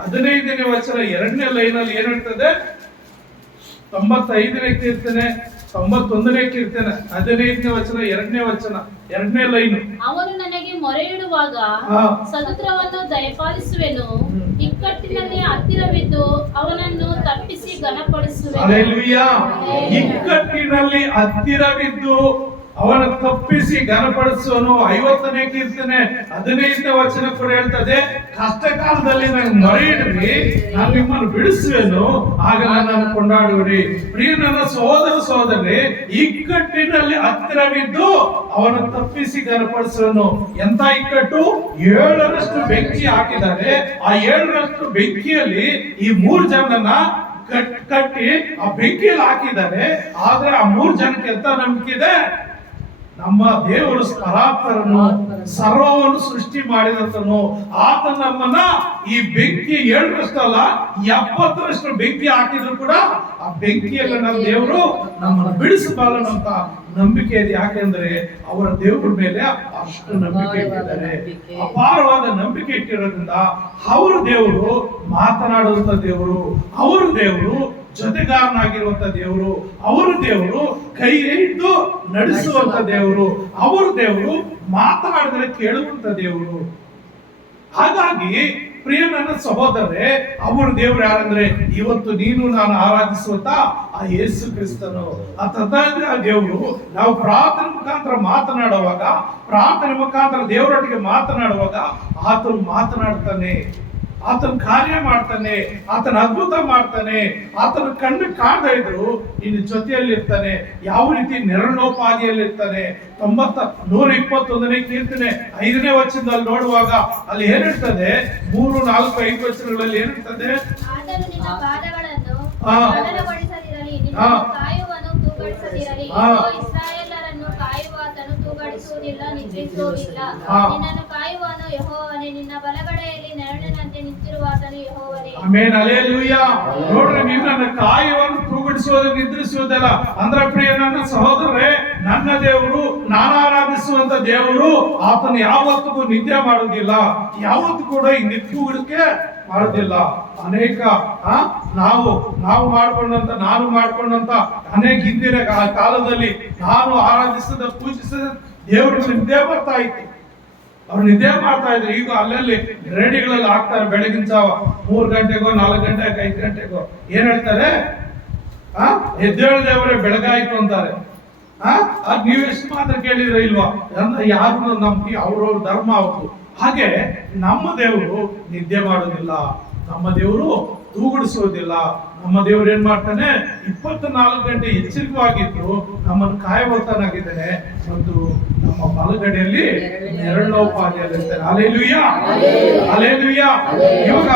15ನೇ ವಚನ 2ನೇ ಲೈನಲ್ಲಿ ಏನ್ ಹೇಳ್ತದೆ? 95ನೇ ಕೀರ್ತನೆ 91ನೇ ಕೀರ್ತನೆ 15ನೇ ವಚನ 2ನೇ ಲೈನ್. ಅವನು ನನಗೆ ಮೊರೆಯಿಡುವಾಗ ಸದುತ್ರವನ್ನು ದಯಪಾಲಿಸುವೆನು, ಇಕ್ಕಟ್ಟಿನಲ್ಲಿ ಹತ್ತಿರವಿದ್ದು ಅವನನ್ನು ತಪ್ಪಿಸಿ ಘನಪಡಿಸುವೆನು. ಹಲ್ಲೆಲೂಯಾ. ಇಕ್ಕಟ್ಟಿನಲ್ಲಿ ಹತ್ತಿರವಿದ್ದು ಅವನ ತಪ್ಪಿಸಿ ಘನಪಡಿಸುವನು. 50ನೇ ಕೀರ್ತನೆ 15ನೇ ವಚನ ಕೂಡ ಹೇಳ್ತದೆ, ಕಷ್ಟ ಕಾಲದಲ್ಲಿ ನನಗೆ ಮೊರೆಯಿಡ್ರಿ, ನಾನು ನಿಮ್ಮನ್ನು ಬಿಡಿಸುವೆನು, ಆಗ ನನ್ನನ್ನು ಕೊಂಡಾಡುವಿರಿ. ಪ್ರಿಯ ನನ್ನ ಸಹೋದರಿ, ಇಕ್ಕಟ್ಟಿನಲ್ಲಿ ಹತ್ತಿರವಿದ್ದು ಅವನ ತಪ್ಪಿಸಿ ಘನಪಡಿಸುವನು. ಎಂತ ಇಕ್ಕಟ್ಟು? 7ರಷ್ಟು ಬೆಂಕಿ ಹಾಕಿದ್ದಾರೆ. ಆ 7ರಷ್ಟು ಬೆಂಕಿಯಲ್ಲಿ ಈ 3 ಜನನ ಕಟ್ಟಿ ಆ ಬೆಂಕಿಯಲ್ಲಿ ಹಾಕಿದ್ದಾರೆ. ಆದ್ರೆ ಆ 3 ಜನಕ್ಕೆ ಎಂತ ನಂಬಿಕೆ ಇದೆ? ನಮ್ಮ ದೇವರು ಪರಾತ್ಪರನು, ಸರ್ವವನ್ನು ಸೃಷ್ಟಿ ಮಾಡಿದಂತನು. ಆತ ನಮ್ಮನ್ನ ಈ ಬೆಂಕಿ 7ರಷ್ಟಲ್ಲ 70ರಷ್ಟು ಬೆಂಕಿ ಹಾಕಿದ್ರು ಕೂಡ ಆ ಬೆಂಕಿಯಲ್ಲಿ ನಮ್ಮ ದೇವರು ನಮ್ಮನ್ನು ಬಿಡಿಸಬಲ್ಲನಂತ ನಂಬಿಕೆ ಇದೆ. ಯಾಕೆಂದ್ರೆ ಅವರ ದೇವರ ಮೇಲೆ ಅಷ್ಟು ನಂಬಿಕೆ ಇಟ್ಟಿದ್ದಾರೆ, ಅಪಾರವಾದ ನಂಬಿಕೆ ಇಟ್ಟಿರೋದ್ರಿಂದ ಅವರ ದೇವರು ಮಾತನಾಡುವಂತ ದೇವರು, ಅವರ ದೇವರು ಜೊತೆಗಾರನಾಗಿರುವಂತ ದೇವರು, ಅವರ ದೇವರು ಕೈ ಹಿಡಿದು ನಡೆಸುವಂತ ದೇವರು, ಅವರ ದೇವರು ಮಾತನಾಡಿದರೆ ಕೇಳುವಂತ ದೇವರು. ಹಾಗಾಗಿ ಪ್ರಿಯ ನನ್ನ ಸಹೋದರರೇ, ಅವರ ದೇವರು ಯಾರಂದ್ರೆ ಇವತ್ತು ನೀನು ನಾನು ಆರಾಧಿಸುವಂತ ಆ ಯೇಸು ಕ್ರಿಸ್ತನು. ಆ ತಂದೆ ಆ ದೇವರು ನಾವು ಪ್ರಾರ್ಥನೆ ಮುಖಾಂತರ ಮಾತನಾಡುವಾಗ, ಪ್ರಾರ್ಥನೆ ಮುಖಾಂತರ ದೇವರೊಟ್ಟಿಗೆ ಮಾತನಾಡುವಾಗ ಆತನು ಮಾತನಾಡ್ತಾನೆ, ಆತನ ಕಾರ್ಯ ಮಾಡ್ತಾನೆ, ಆತನ ಅದ್ಭುತ ಮಾಡ್ತಾನೆ. ಆತನ ಕಣ್ಣು ಕಾಣದೇ ಇದ್ರು ಇನ್ನು ಜೊತೆಯಲ್ಲಿ ಇರ್ತಾನೆ. ಯಾವ ರೀತಿ ನೆರಳೋಪಾದಿಯಲ್ಲಿ ಇರ್ತಾನೆ. 121ನೇ ಕೀರ್ತನೆ 5ನೇ ವಚನದಲ್ಲಿ ನೋಡುವಾಗ ಅಲ್ಲಿ ಏನಿರ್ತದೆ, 3, 4, 5 ವಚನಗಳಲ್ಲಿ ಏನಿರ್ತದೆ, ಆತನು ನಿನ್ನ ಪಾದಗಳನ್ನು ಆ. ಕದಲಗೊಳಿಸದಿರಲಿ, ನಿನ್ನನ್ನು ಕಾಯುವನು ತೂಗಡಿಸದಿರಲಿ. ಇಗೋ, ಇಸ್ರಾಯೇಲರನ್ನು ಕಾಯುವಾತನು ತೂಗಡಿಸುವುದಿಲ್ಲ, ನಿದ್ರಿಸುವುದಿಲ್ಲ. ಆ. ನಿನ್ನನ್ನು ಕಾಯುವನು ಯೆಹೋವನೇ, ನಿನ್ನ ಬಲಗಡೆಯಲ್ಲಿ ನೆರಳಿನಂತೆ ನಿಂತಿರುವಾತನು ಯೆಹೋವನೇ. Amen, hallelujah. ನೋಡ್ರಿ, ನಿನ್ನನ್ನು ಕಾಯುವನು ತೂಗಡಿಸುವುದು ನಿದ್ರಿಸುವುದಿಲ್ಲ ಅಂದ್ರೆ ಪ್ರಿಯ ನನ್ನ ಸಹೋದರರೇ, ನನ್ನ ದೇವರು, ನಾನು ಆರಾಧಿಸುವಂತ ದೇವರು, ಆತನು ಯಾವತ್ತಿಗೂ ನಿದ್ದೆ ಮಾಡುವುದಿಲ್ಲ, ಯಾವತ್ತೂ ಕೂಡ ಈ ನಿದ್ದುವಿಕೆ ಮಾಡುವುದಿಲ್ಲ. ಅನೇಕ ನಾವು ಮಾಡ್ಕೊಂಡಂತ, ನಾನು ಮಾಡ್ಕೊಂಡಂತ ಅನೇಕ ಹಿಂದಿನ ಕಾಲದಲ್ಲಿ ನಾನು ಆರಾಧಿಸಿದ ಪೂಜಿಸಿದ ದೇವರು ನಿದ್ದೆ ಬರ್ತಾ ಇತ್ತು, ಅವ್ರು ನಿದ್ದೆ ಮಾಡ್ತಾ ಇದ್ರು. ಈಗ ಅಲ್ಲಲ್ಲಿ ರೇಡಿಯೋಗಳಲ್ಲಿ ಹಾಕ್ತಾರೆ, ಬೆಳಗಿನ ಜಾವ 3 ಗಂಟೆಗೋ 4 ಗಂಟೆಗೋ 5 ಗಂಟೆಗೋ ಏನ್ ಹೇಳ್ತಾರೆ, ಎದ್ದೇಳು ದೇವರೇ ಬೆಳಗಾಯ್ತು ಅಂತಾರೆ. ಅದ್ ನೀವು ಎಷ್ಟು ಮಾತ್ರ ಕೇಳಿದ್ರೆ ಇಲ್ವಾ? ಯಾರು ನಂಬಿ ಅವ್ರವ್ರ ಧರ್ಮ ಅವ್ರದ್ದು. ಹಾಗೆ ನಮ್ಮ ದೇವರು ನಿದ್ದೆ ಮಾಡೋದಿಲ್ಲ, ನಮ್ಮ ದೇವರು ತೂಗುಡಿಸುವುದಿಲ್ಲ. ನಮ್ಮ ದೇವರು ಏನ್ ಮಾಡ್ತಾನೆ, 24 ಗಂಟೆ ಎಚ್ಚರಿಕವಾಗಿದ್ದು ನಮ್ಮನ್ನು ಕಾಯುವತನಾಗಿದ್ದಾನೆ ಮತ್ತು ನಮ್ಮ ಬಲಗಡೆಯಲ್ಲಿ ನೆರಳೋಪಾದಿಯಲ್ಲಿ ಇರ್ತಾನೆ. Hallelujah, hallelujah. ಇವಾಗ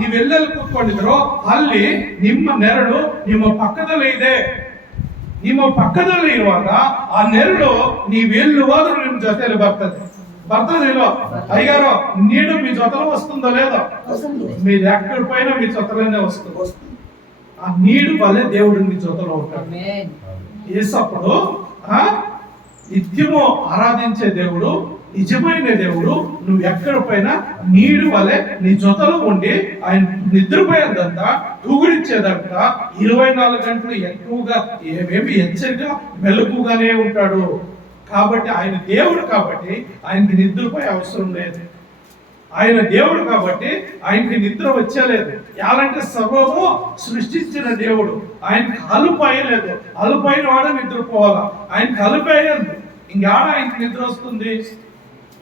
ನೀವೆಲ್ಲೆಲ್ಲಿ ಕೂತ್ಕೊಂಡಿದ್ರು ಅಲ್ಲಿ ನಿಮ್ಮ ನೆರಳು ನಿಮ್ಮ ಪಕ್ಕದಲ್ಲೇ ಇದೆ. ನಿಮ್ಮ ಪಕ್ಕದಲ್ಲಿ ಇರುವಾಗ ಆ ನೆರಳು ನೀವೆಲ್ಲಿ ಹೋದ್ರೂ ನಿಮ್ జొతేలు బర్తదిలో అయ్యారో నీడు మీ జొతలో వస్తుందో లేదో, మీరు ఎక్కడి పైన మీ జొతలోనే వస్తుంది. ఆ నీడు వల్లే దేవుడు మీ జొతలో ఉంటాడు. యేసప్పుడు నిత్యము ఆరాధించే దేవుడు, నిజమైన దేవుడు, నువ్వు ఎక్కడ పైన నీడు వలె నీ జొతలో ఉండి ఆయన నిద్రపోయేదంతా తూగుడిచ్చేదంతా 24 గంటలు ఎక్కువగా ఏమేమి హెచ్చరికగా మెలకుగానే ఉంటాడు. కాబట్టి ఆయన దేవుడు, కాబట్టి ఆయనకి నిద్రపోయే అవసరం లేదు. ఆయన దేవుడు కాబట్టి ఆయనకి నిద్ర వచ్చేలేదు. ఎలాంటి సర్వము సృష్టించిన దేవుడు, ఆయనకి అలుపయ్యలేదు. అలుపైన వాడు నిద్రపోవాలా, ఆయనకి అలుపయ్యేది ఇంకాడ ఆయనకి నిద్ర వస్తుంది.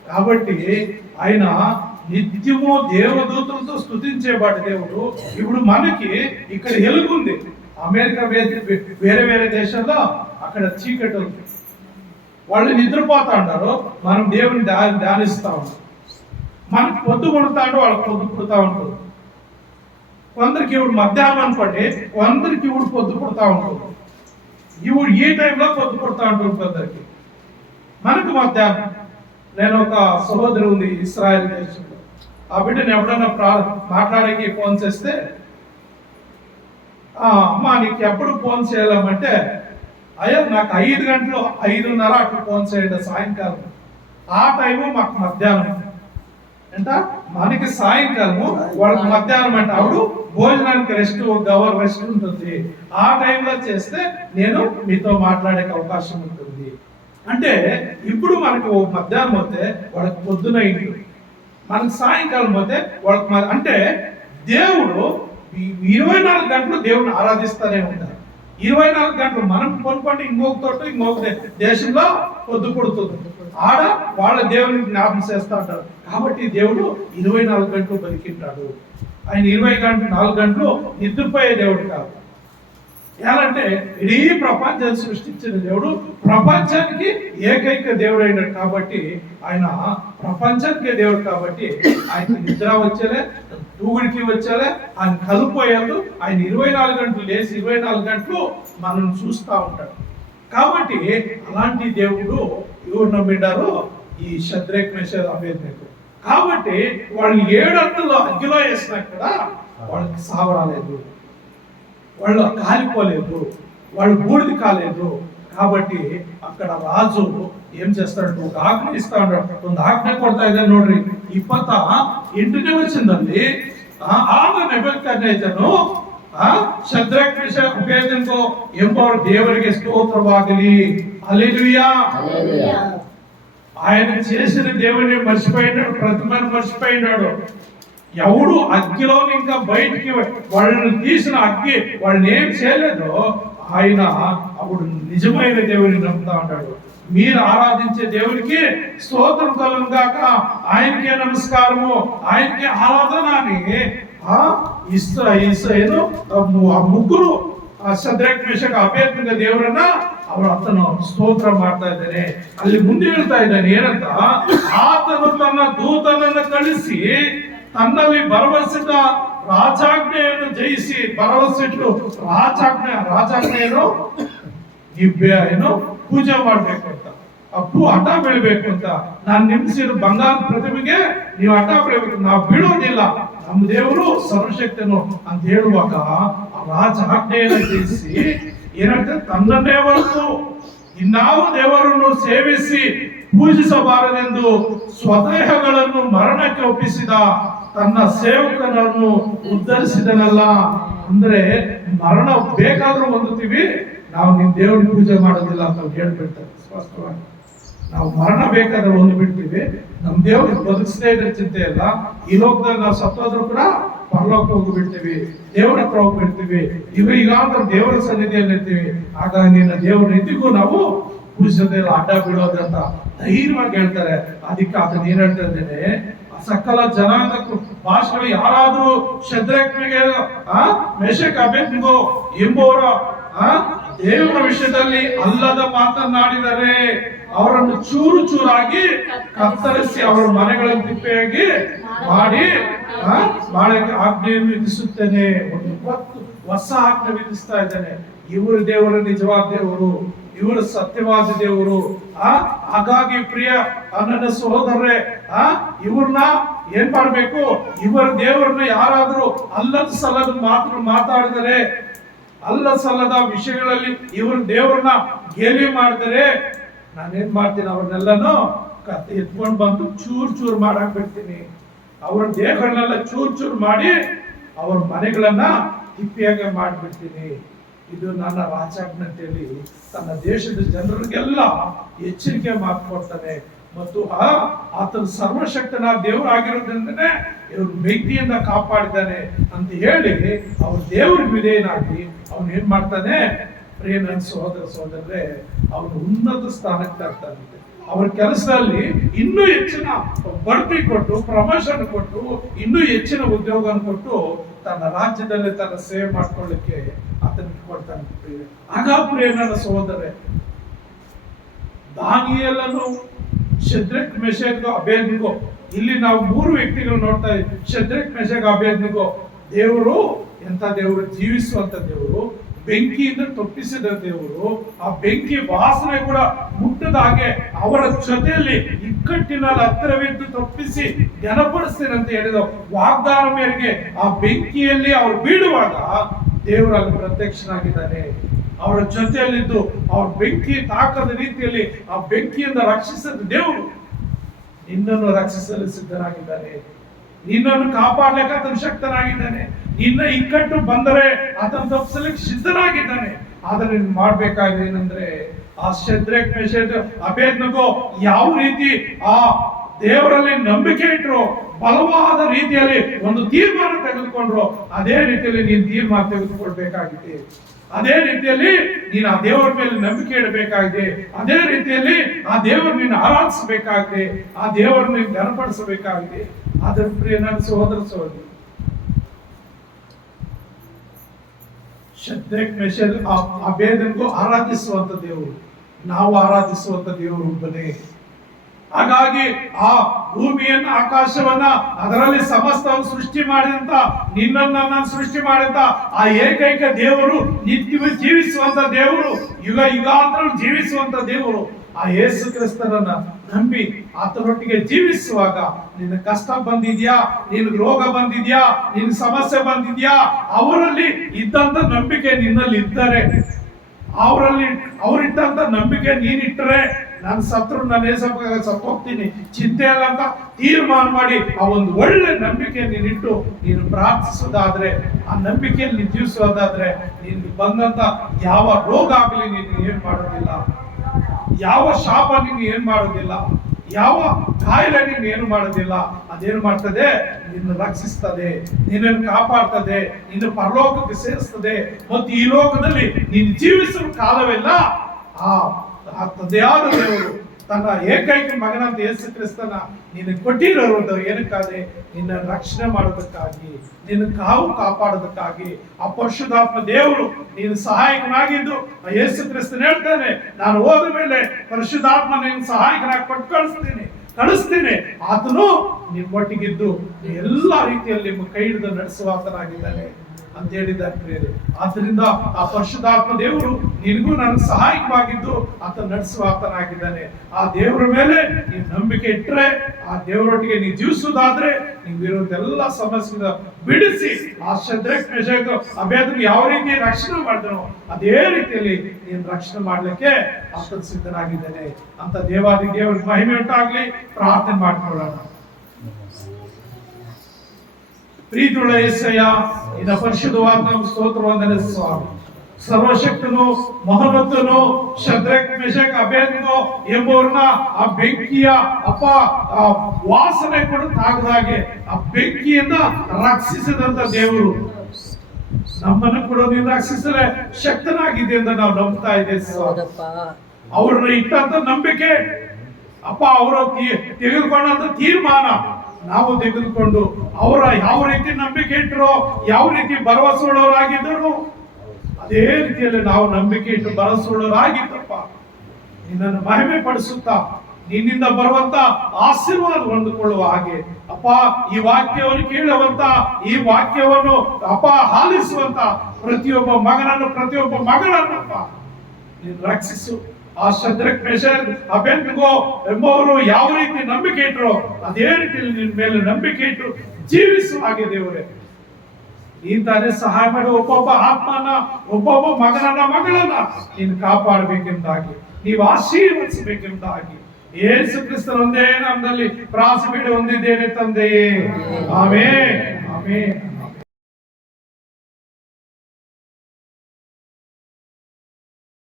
కాబట్టి ఆయన నిత్యము దేవదూతలతో స్తుతించేవాడు దేవుడు. ఇప్పుడు మనకి ఇక్కడ వెలుగుంది. అమెరికా వేరే వేరే దేశాల్లో అక్కడ చీకటి ఉంది, వాళ్ళు నిద్రపోతా ఉంటారు, మనం దేవుని ధ్యానిస్తా ఉంటాం. మనకి పొద్దు పుడతాడు, వాళ్ళకి పొద్దు పుడతా ఉంటుంది. కొందరికి ఇప్పుడు మధ్యాహ్నం అనుకోండి, కొందరికి ఇప్పుడు పొద్దు పుడతా ఉంటుంది. ఇప్పుడు ఈ టైంలో పొద్దు పుడతా ఉంటుంది కొందరికి, మనకు మధ్యాహ్నం. నేను ఒక సహోదరు ఉంది ఇస్రాయల్ దేశంలో, ఆ బిడ్డను ఎప్పుడన్నా మాట్లాడడానికి ఫోన్ చేస్తే, అమ్మా నీకు ఎప్పుడు ఫోన్ చేయాలంటే, అయ్యా నాకు 5 గంటలు 5:30 అట్లా ఫోన్ చేయండి సాయంకాలం. ఆ టైము మాకు మధ్యాహ్నం అంట, మనకి సాయంకాలము వాళ్ళకి మధ్యాహ్నం అంటే ఆవిడ భోజనానికి రెస్ట్, గవర్ రెస్ట్ ఉంటుంది. ఆ టైంలో చేస్తే నేను మీతో మాట్లాడే అవకాశం ఉంటుంది. అంటే ఇప్పుడు మనకు మధ్యాహ్నం పోతే వాళ్ళకి పొద్దున ఇంటి, మనకు సాయంకాలం పోతే వాళ్ళకి అంటే దేవుడు 24 గంటలు దేవుడిని ఆరాధిస్తూనే ఉంటారు. 24 గంటలు మనం కొనుక్కోండి, ఇంకొక తోట ఇంకొక దేశంలో పొద్దు పుడుతుంది, ఆడ వాళ్ళ దేవుని జ్ఞాపకం చేస్తూ ఉంటారు. కాబట్టి దేవుడు 24 గంటలు బతికింటాడు. ఆయన 24 గంటలు నిద్రపోయే దేవుడు కాదు. ఎలాంటే ఇడీ ప్రపంచాన్ని సృష్టించిన దేవుడు, ప్రపంచానికి ఏకైక దేవుడు అయినాడు. కాబట్టి ఆయన ప్రపంచానికి దేవుడు కాబట్టి ఆయన నిద్ర వచ్చేలే, తూగుడికి వచ్చేలే, ఆయన కలుపోయాడు. ఆయన 24 గంటలు లేచి 24 గంటలు మనం చూస్తూ ఉంటాడు. కాబట్టి అలాంటి దేవుడు ఎవరు నమ్మిండారు? ఈ షద్రక్ మెషక్ అబేద్నెగో. కాబట్టి వాళ్ళు 7 అంతలు అగ్గిలో వేసినా కూడా వాళ్ళకి సావరాలేదు, వాళ్ళు కాలిపోలేదు, వాళ్ళు బూడిది కాలేదు. కాబట్టి అక్కడ రాజు ఏం చేస్తాడు? ఒక ఆజ్ఞ ఇస్తా ఉన్నాడు. ಒಂದು ಆಜ್ಞೆ ಕೊಡ್ತಾ ಇದ್ದಾನೆ ನೋಡ್ರಿ. 28ನೇ ವಚನದಲ್ಲಿ ಆಗ ನೆಬೂಕದ್ನೆಚ್ಚರನು ಶದ್ರಕ್ ಮೇಷಕ್ ಅಬೇದ್ನೆಗೋ ಎಂಬವರು ದೇವರಿಗೆ స్తోత్రವಾಗಲಿ, హల్లెలూయా. ఆయన చేసిన దేవుని మర్చిపోయినాడు, ప్రతిమను మర్చిపోయినాడు. ఎవడు అగ్గిలో ఇంకా బయటికి వాళ్ళని తీసిన అగ్గి వాళ్ళని ఏం చేయలేదో ఆయన అప్పుడు నిజమైన దేవుని నమ్ముతా ఉంటాడు. మీరు ఆరాధించే దేవునికి స్తోత్రం కలుగును గాక, ఆయనకే నమస్కారము, ఆయనకే ఆరాధన అని ಏನು ಆ ಮುಗ್ಗರು ಶದ್ರಕ್ ಮೇಷಕ್ ಅಬೇದ್ನೆಗೋ ದೇವರನ್ನ ಅವರು ಆತನ ಸ್ತೋತ್ರ ಮಾಡ್ತಾ ಇದ್ದಾನೆ. ಅಲ್ಲಿ ಮುಂದೆ ಹೇಳ್ತಾ ಇದ್ದಾನೆ ಏನಂತ? ಆತನು ತನ್ನ ದೂತನನ್ನು ಕಳಿಸಿ ತನ್ನಲ್ಲಿ ಭರವಸೆದ ರಾಜಾಜ್ಞೆಯನ್ನು ಜಯಿಸಿ, ಭರವಸೆಟ್ಟು ರಾಜಾಜ್ಞೆಯನ್ನು ಏನು ಪೂಜೆ ಮಾಡ್ಬೇಕು ಅಂತ, ಅಪ್ಪು ಹಠ ಬೆಳಿಬೇಕು ಅಂತ. ನಾನು ನಿಮ್ಸಿದ ಬಂಗಾರದ ಪ್ರತಿಮೆಗೆ ನೀವು ಹಠ ಬೆಳಿಬೇಕು, ನಾವು ಬೀಳೋದಿಲ್ಲ, ನಮ್ಮ ದೇವರು ಸರ್ವಶಕ್ತನು ಅಂತ ಹೇಳುವಾಗ ಆ ರಾಜಾಜ್ಞೆಯನ್ನು ಜಯಿಸಿ ಏನಂತ, ತನ್ನನ್ನೇ ಹೊರತು ಇನ್ನಾವ ದೇವರನ್ನು ಸೇವಿಸಿ ಪೂಜಿಸಬಾರದೆಂದು ಸ್ವದೇಹಗಳನ್ನು ಮರಣಕ್ಕೆ ಒಪ್ಪಿಸಿದ ತನ್ನ ಸೇವಕನನ್ನು ಉದ್ಧರಿಸಿದನಲ್ಲ. ಅಂದ್ರೆ ಮರಣ ಬೇಕಾದ್ರೂ ಹೊಂದುತ್ತೀವಿ, ನಾವು ನಿಮ್ ದೇವ್ರಿಗೆ ಪೂಜೆ ಮಾಡೋದಿಲ್ಲ ಅಂತ ಹೇಳ್ಬಿಡ್ತಾರೆ ಸ್ಪಷ್ಟವಾಗಿ. ನಾವು ಮರಣ ಬೇಕಾದ್ರೆ ಒಂದು ಬಿಡ್ತೀವಿ, ನಮ್ ದೇವ್ರಿಗೆ ಬದುಕಿಸದೇ ಇದ್ರೆ ಚಿಂತೆ ಇಲ್ಲ. ಈ ಲೋಕದಲ್ಲಿ ನಾವು ಸತ್ತೋದ್ರು ಕೂಡ ಪರಲೋಕ ಹೋಗ್ಬಿಡ್ತೀವಿ, ದೇವರ ಹತ್ರ ಹೋಗ್ಬಿಡ್ತೀವಿ. ಈಗಾದ್ರೂ ದೇವರ ಸನ್ನಿಧಿಯಲ್ಲಿ ಇರ್ತೀವಿ. ಹಾಗಾಗಿ ನಿನ್ನ ದೇವರ ರೀತಿಗೂ ನಾವು ಪೂಜಿಸೋದಿಲ್ಲ, ಅಡ್ಡ ಬೀಳೋದಂತ ಧೈರ್ಯವಾಗಿ ಹೇಳ್ತಾರೆ. ಅದಕ್ಕೆ ಅದನ್ನ ಏನ್ ಹೇಳ್ತಾ ಇದ್ದೇನೆ, ಸಕಲ ಜನಾಂಗಕ್ಕೂ ಭಾಷೆಗಳು ಯಾರಾದ್ರೂ ಶದ್ರಕ್ ಮೇಷಕ್ ಅಬೇದ್ನೆಗೋ ಎಂಬುವರ ದೇವರ ವಿಷಯದಲ್ಲಿ ಅಲ್ಲದ ಮಾತನಾಡಿದರೆ ಅವರನ್ನು ಚೂರು ಚೂರಾಗಿ ಕತ್ತರಿಸಿ ಅವರ ಮನೆಗಳನ್ನು ತಿಪ್ಪೆಯಾಗಿ ಮಾಡಿ ಮಾಡಕ್ಕೆ ಆಜ್ಞೆಯನ್ನು ವಿಧಿಸುತ್ತೇನೆ. ಒಂದು ಹೊಸ ಆಜ್ಞೆ ವಿಧಿಸ್ತಾ ಇದ್ದೇನೆ. ಇವರು ದೇವರು ನಿಜವಾದ ದೇವರು, ಇವರು ಸತ್ಯವಾದ ದೇವರು. ಹಾಗಾಗಿ ಪ್ರಿಯ ನನ್ನ ಸಹೋದರರೇ, ಇವ್ರನ್ನ ಏನ್ ಮಾಡ್ಬೇಕು? ಇವರ ದೇವರನ್ನ ಯಾರಾದ್ರೂ ಅಲ್ಲದ ಸಲ್ಲದ ಮಾತು ಮಾತಾಡಿದರೆ, ಅಲ್ಲ ಸಲ್ಲದ ವಿಷಯಗಳಲ್ಲಿ ಇವ್ರ ದೇವರನ್ನ ಗೇಲಿ ಮಾಡಿದರೆ, ನಾನೇನ್ ಮಾಡ್ತೀನಿ? ಅವ್ರನ್ನೆಲ್ಲನೂ ಎತ್ಕೊಂಡು ಬಂದು ಚೂರ್ ಚೂರ್ ಮಾಡಾಕ್ ಬಿಡ್ತೀನಿ. ಅವ್ರ ದೇಹಗಳನ್ನೆಲ್ಲ ಚೂರ್ ಚೂರ್ ಮಾಡಿ ಅವ್ರ ಮನೆಗಳನ್ನ ತಿಪ್ಪಿಯಾಗೆ ಮಾಡಿಬಿಡ್ತೀನಿ. ಇದು ನನ್ನ ರಾಜಾಜ್ಞತೆಯಲ್ಲಿ ತನ್ನ ದೇಶದ ಜನರಿಗೆಲ್ಲ ಎಚ್ಚರಿಕೆ ಮಾತು ಕೊಡ್ತಾನೆ. ಮತ್ತು ಆತನ ಸರ್ವಶಕ್ತನ ದೇವರಾಗಿರೋದ್ರಿಂದನೇ ಇವ್ರು ಬೆಂಕಿಯಿಂದ ಕಾಪಾಡಿದ್ದಾನೆ ಅಂತ ಹೇಳಿ ಅವ್ರ ದೇವ್ರಿಗೆ ವಿಧೇಯನಾಗಿ ಅವನು ಏನ್ ಮಾಡ್ತಾನೆ? ಪ್ರಿಯ ನನ್ನ ಸಹೋದರರೇ, ಅವನು ಉನ್ನತ ಸ್ಥಾನಕ್ಕೆ ತರ್ತಾನೆ. ಅವ್ರ ಕೆಲಸದಲ್ಲಿ ಇನ್ನೂ ಹೆಚ್ಚಿನ ಬಡ್ತಿ ಕೊಟ್ಟು, ಪ್ರಮೋಷನ್ ಕೊಟ್ಟು, ಇನ್ನೂ ಹೆಚ್ಚಿನ ಉದ್ಯೋಗ ಕೊಟ್ಟು ತನ್ನ ರಾಜ್ಯದಲ್ಲಿ ತನ್ನ ಸೇವೆ ಮಾಡ್ಕೊಳ್ಳಿಕ್ಕೆ ಆತನಿಗೆ ಕೊಡ್ತಾನೆ. ಆಗ ಪ್ರಿಯ ನನ್ನ ಸಹೋದರರೇ, ದಾನಿಯೇಲನು, ಶದ್ರಕ್ ಮೇಷಕ್ ಅಬೇದ್ನೆಗೋ, ಇಲ್ಲಿ ನಾವು 3 ವ್ಯಕ್ತಿಗಳು ನೋಡ್ತಾ ಇದ್ದೀವಿ. ಶದ್ರಕ್ ಮೇಷಕ್ ಅಬೇದ್ನೆಗೋ ದೇವರು ಎಂತ ದೇವರು? ಜೀವಿಸುವಂತ ದೇವರು, ಬೆಂಕಿಯಿಂದ ತಪ್ಪಿಸಿದ ದೇವರು. ಆ ಬೆಂಕಿ ವಾಸನೆ ಕೂಡ ಮುಟ್ಟದ ಹಾಗೆ ಅವರ ಜೊತೆಯಲ್ಲಿ ಇಕ್ಕಟ್ಟಿನಲ್ಲಿ ಹತ್ತಿರವಿದ್ದು ತಪ್ಪಿಸಿ ಘನಪಡಿಸ್ತೇನೆ ಅಂತ ಹೇಳಿದ ವಾಗ್ದಾನ ಮೇರೆಗೆ ಆ ಬೆಂಕಿಯಲ್ಲಿ ಅವರು ಬೀಳುವಾಗ ದೇವರಲ್ಲಿ ಪ್ರತ್ಯಕ್ಷನಾಗಿದ್ದಾನೆ. ಅವರ ಜೊತೆಯಲ್ಲಿದ್ದು ಅವ್ರ ಬೆಂಕಿ ತಾಕದ ರೀತಿಯಲ್ಲಿ ಆ ಬೆಂಕಿಯಿಂದ ರಕ್ಷಿಸಿದ ದೇವರು ನಿನ್ನನ್ನು ರಕ್ಷಿಸಲು ಸಿದ್ಧನಾಗಿದ್ದಾನೆ. ನಿನ್ನನ್ನು ಕಾಪಾಡಲಿಕ್ಕೆ ಆತನು ಶಕ್ತನಾಗಿದ್ದಾನೆ. ನಿನ್ನ ಇಕ್ಕಟ್ಟು ಬಂದರೆ ಆತನು ತಪ್ಪಿಸಲಿಕ್ಕೆ ಸಿದ್ಧನಾಗಿದ್ದಾನೆ. ಆದ್ರೆ ನೀನು ಮಾಡ್ಬೇಕಾದ್ರೆ ಏನಂದ್ರೆ, ಆ ಶದ್ರಕ್ ಮೇಷಕ್ ಅಬೇದ್ನೆಗೋ ಯಾವ ರೀತಿ ಆ ದೇವರಲ್ಲಿ ನಂಬಿಕೆ ಇಟ್ಟರು, ಬಲವಾದ ರೀತಿಯಲ್ಲಿ ಒಂದು ತೀರ್ಮಾನ ತೆಗೆದುಕೊಂಡ್ರು, ಅದೇ ರೀತಿಯಲ್ಲಿ ನೀನು ತೀರ್ಮಾನ ತೆಗೆದುಕೊಳ್ಬೇಕಾಗಿದೆ. ಅದೇ ರೀತಿಯಲ್ಲಿ ನೀನು ಆ ದೇವರ ಮೇಲೆ ನಂಬಿಕೆ ಇಡಬೇಕಾಗಿದೆ. ಅದೇ ರೀತಿಯಲ್ಲಿ ಆ ದೇವರು ನೀನು ಆರಾಧಿಸಬೇಕಾಗಿದೆ, ಆ ದೇವರನ್ನು ನೀನು ಘನಪಡಿಸಬೇಕಾಗಿದೆ. ಆದ್ರೆ ಪ್ರಿಯ ನನ್ನ ಸಹೋದರಿ, ಶದ್ರಕ್ ಮೇಷಕ್ ಅಬೇದ್ನೆಗೋ ಆರಾಧಿಸುವಂತ ದೇವರು, ನಾವು ಆರಾಧಿಸುವಂತ ದೇವರು ಒಬ್ಬನೇ. ಹಾಗಾಗಿ ಆ ಭೂಮಿಯನ್ನ ಆಕಾಶವನ್ನ ಅದರಲ್ಲಿ ಸಮಸ್ತವನ್ನು ಸೃಷ್ಟಿ ಮಾಡಿದಂತ ನಿನ್ನನ್ನ ಸೃಷ್ಟಿ ಮಾಡಿದಂತ ಆ ಏಕೈಕ ದೇವರು, ನಿತ್ಯವೂ ಜೀವಿಸುವಂತ ದೇವರು, ಯುಗ ಯುಗಾಂತರ ಜೀವಿಸುವಂತ ದೇವರು, ಆ ಯೇಸು ಕ್ರಿಸ್ತನನ್ನ ನಂಬಿ ಆತನೊಟ್ಟಿಗೆ ಜೀವಿಸುವಾಗ ನಿನ್ನ ಕಷ್ಟ ಬಂದಿದ್ಯಾ, ನಿನಗೆ ರೋಗ ಬಂದಿದ್ಯಾ, ನಿನ್ ಸಮಸ್ಯೆ ಬಂದಿದ್ಯಾ, ಅವರಲ್ಲಿ ಇದ್ದಂತ ನಂಬಿಕೆ ನಿನ್ನಲ್ಲಿ ಇದ್ದರೆ, ಅವರಿಟ್ಟಂತ ನಂಬಿಕೆ ನೀನಿಟ್ಟರೆ, ನಾನು ಸತ್ರು ನನ್ನ ಸತ್ತೋಗ್ತೀನಿ ಚಿಂತೆ ಇಲ್ಲ ಅಂತ ತೀರ್ಮಾನ ಮಾಡಿ ಆ ಒಂದು ಒಳ್ಳೆ ನಂಬಿಕೆ ನೀನಿಟ್ಟು ನೀನು ಪ್ರಾರ್ಥಿಸೋದಾದ್ರೆ, ಆ ನಂಬಿಕೆಯಲ್ಲಿ ನೀನು ಜೀವಿಸೋದಾದ್ರೆ, ನಿನ್ಗೆ ಬಂದಂತ ಯಾವ ರೋಗ ಆಗಲಿ ನೀನು ಏನ್ ಮಾಡೋದಿಲ್ಲ, ಯಾವ ಶಾಪ ನೀನು ಏನ್ ಮಾಡೋದಿಲ್ಲ, ಯಾವ ಕಾಯಿಲೆ ನೀನು ಏನು ಮಾಡೋದಿಲ್ಲ. ಅದೇನು ಮಾಡ್ತದೆ, ನಿನ್ನ ರಕ್ಷಿಸ್ತದೆ, ನಿನ್ನನ್ನು ಕಾಪಾಡ್ತದೆ, ನಿನ್ನ ಪರಲೋಕಕ್ಕೆ ಸೇರಿಸ್ತದೆ. ಮತ್ತು ಈ ಲೋಕದಲ್ಲಿ ನೀನು ಜೀವಿಸುವ ಕಾಲವೆಲ್ಲ ಆ ತಂದೆಯಾದ ದೇವರು ತನ್ನ ಏಕೈಕ ಮಗನಂತ ಯೇಸು ಕ್ರಿಸ್ತನ ನೀನು ಕೊಟ್ಟಿರೋದು ಏನಕ್ಕಾದ್ರೆ ನಿನ್ನ ರಕ್ಷಣೆ ಮಾಡೋದಕ್ಕಾಗಿ, ನಿನ್ನ ಕಾಪಾಡೋದಕ್ಕಾಗಿ. ಆ ಪರಿಶುದ್ಧಾತ್ಮ ದೇವರು ನೀನು ಸಹಾಯಕನಾಗಿದ್ದು, ಯೇಸು ಕ್ರಿಸ್ತನ ಹೇಳ್ತಾನೆ, ನಾನು ಹೋದ ಮೇಲೆ ಪರಿಶುದ್ಧಾತ್ಮ ನೀನು ಸಹಾಯಕನಾಗಿ ಕೊಟ್ಟು ಕಳಿಸ್ತೀನಿ. ಆತನು ನಿಮ್ಮೊಟ್ಟಿಗಿದ್ದು ಎಲ್ಲ ರೀತಿಯಲ್ಲಿ ನಿಮ್ಮ ಕೈ ಹಿಡಿದು ನಡೆಸುವ ಆತನಾಗಿದ್ದಾನೆ ಅಂತ ಹೇಳಿದ್ದಾರೆ ಪ್ರಿಯರೇ. ಆದ್ರಿಂದ ಆ ಪರಿಶುದ್ಧಾತ್ಮ ದೇವರು ನಿನಗೂ ನನಗೆ ಸಹಾಯಕವಾಗಿದ್ದು ಆತ ನಡೆಸುವ ಆತನಾಗಿದ್ದಾನೆ. ಆ ದೇವರ ಮೇಲೆ ನೀವು ನಂಬಿಕೆ ಇಟ್ಟರೆ, ಆ ದೇವರೊಟ್ಟಿಗೆ ನೀವು ಜೀವಿಸುವುದಾದ್ರೆ, ನೀವು ಇರೋದೆಲ್ಲ ಸಮಸ್ಯೆ ಬಿಡಿಸಿ ಆ ಶದ್ರಕ್ ಮೇಷಕ್ ಅಬೇದ್ನೆಗೋ ಯಾವ ರೀತಿ ರಕ್ಷಣೆ ಮಾಡಿದನೋ ಅದೇ ರೀತಿಯಲ್ಲಿ ನೀನು ರಕ್ಷಣೆ ಮಾಡ್ಲಿಕ್ಕೆ ಆತ ಸಿದ್ಧನಾಗಿದ್ದಾನೆ ಅಂತ ದೇವಾದಿ ದೇವರ ಮಹಿಮೆ ಉಂಟಾಗ್ಲಿ. ಪ್ರಾರ್ಥನೆ ಮಾಡ್ಕೊಳ್ಳೋಣ. ಪ್ರೀತಿಯುಳ್ಳ యేసయ్య, ನಿನ್ನ ಪರಿಶುದ್ಧವಾದ ನಾಮ ಸ್ತೋತ್ರ ವಂದನೆ ಸ್ವಾಮಿ. ಸರ್ವಶಕ್ತನು ಮಹೋನ್ನತನು ಶದ್ರಕ್ ಮೇಷಕ್ ಅಬೇದ್ನೆಗೋ ಎಂಬುವರನ್ನ ಆ ಬೆಂಕಿಯ ವಾಸನೆ ಕೂಡ ತಾಗದಾಗೆ ಆ ಬೆಂಕಿಯಿಂದ ರಕ್ಷಿಸಿದಂತ ದೇವರು ನಮ್ಮನ್ನು ಕೂಡ ನೀನು ರಕ್ಷಿಸಲೇ ಶಕ್ತನಾಗಿದೆ ಅಂತ ನಾವು ನಂಬ್ತಾ ಇದ್ದೇವೆ. ಅವ್ರನ್ನ ಇಟ್ಟಂತ ನಂಬಿಕೆ ಅವರು ತೆಗೆದುಕೊಂಡಂತ ತೀರ್ಮಾನ ನಾವು ತೆಗೆದುಕೊಂಡು ಅವರ ಯಾವ ರೀತಿ ನಂಬಿಕೆ ಇಟ್ಟರು, ಯಾವ ರೀತಿ ಭರವಸೆಯುಳ್ಳವರಾಗಿದ್ದರು, ಅದೇ ರೀತಿಯಲ್ಲಿ ನಾವು ನಂಬಿಕೆ ಇಟ್ಟು ಭರವಸೆಯುಳ್ಳವರಾಗಿದ್ದಪ್ಪ. ನಿನ್ನನ್ನು ಮಹಿಮೆ ಪಡಿಸುತ್ತಾ ನಿನ್ನಿಂದ ಬರುವಂತ ಆಶೀರ್ವಾದ ಹೊಂದಿಕೊಳ್ಳುವ ಹಾಗೆ ಅಪ್ಪ, ಈ ವಾಕ್ಯವನ್ನು ಕೇಳುವಂತ, ಈ ವಾಕ್ಯವನ್ನು ಆಲಿಸುವಂತ ಪ್ರತಿಯೊಬ್ಬ ಮಗನನ್ನು ಪ್ರತಿಯೊಬ್ಬ ಮಗಳನ್ನಪ್ಪ ನೀನು ರಕ್ಷಿಸು. ಆ ಶದ್ರಕ್ ಮೇಷಕ್ ಅಬೇದ್ನೆಗೋ ಎಂಬುವರು ಯಾವ ರೀತಿ ನಂಬಿಕೆ ಇಟ್ಟರು ಅದೇ ರೀತಿಯಲ್ಲಿ ನಿನ್ನ ಮೇಲೆ ನಂಬಿಕೆ ಇಟ್ಟು ಜೀವಿಸುವ ಹಾಗೆ ದೇವರೇ ನೀನು ಸಹಾಯ ಮಾಡಿ ಒಬ್ಬೊಬ್ಬ ಆತ್ಮನ, ಒಬ್ಬೊಬ್ಬ ಮಗನನ್ನ ಮಗಳನ್ನ ನೀನು ಕಾಪಾಡಬೇಕೆಂದಾಗಿ, ನೀವು ಆಶೀರ್ವದಿಸಬೇಕೆಂದಾಗಿ ಯೇಸು ಕ್ರಿಸ್ತನ ಒಂದೇ ನಾಮದಲ್ಲಿ ಪ್ರಾರ್ಥನೆ ಹೊಂದಿದ್ದೇನೆ ತಂದೆಯೇ. Amen, amen.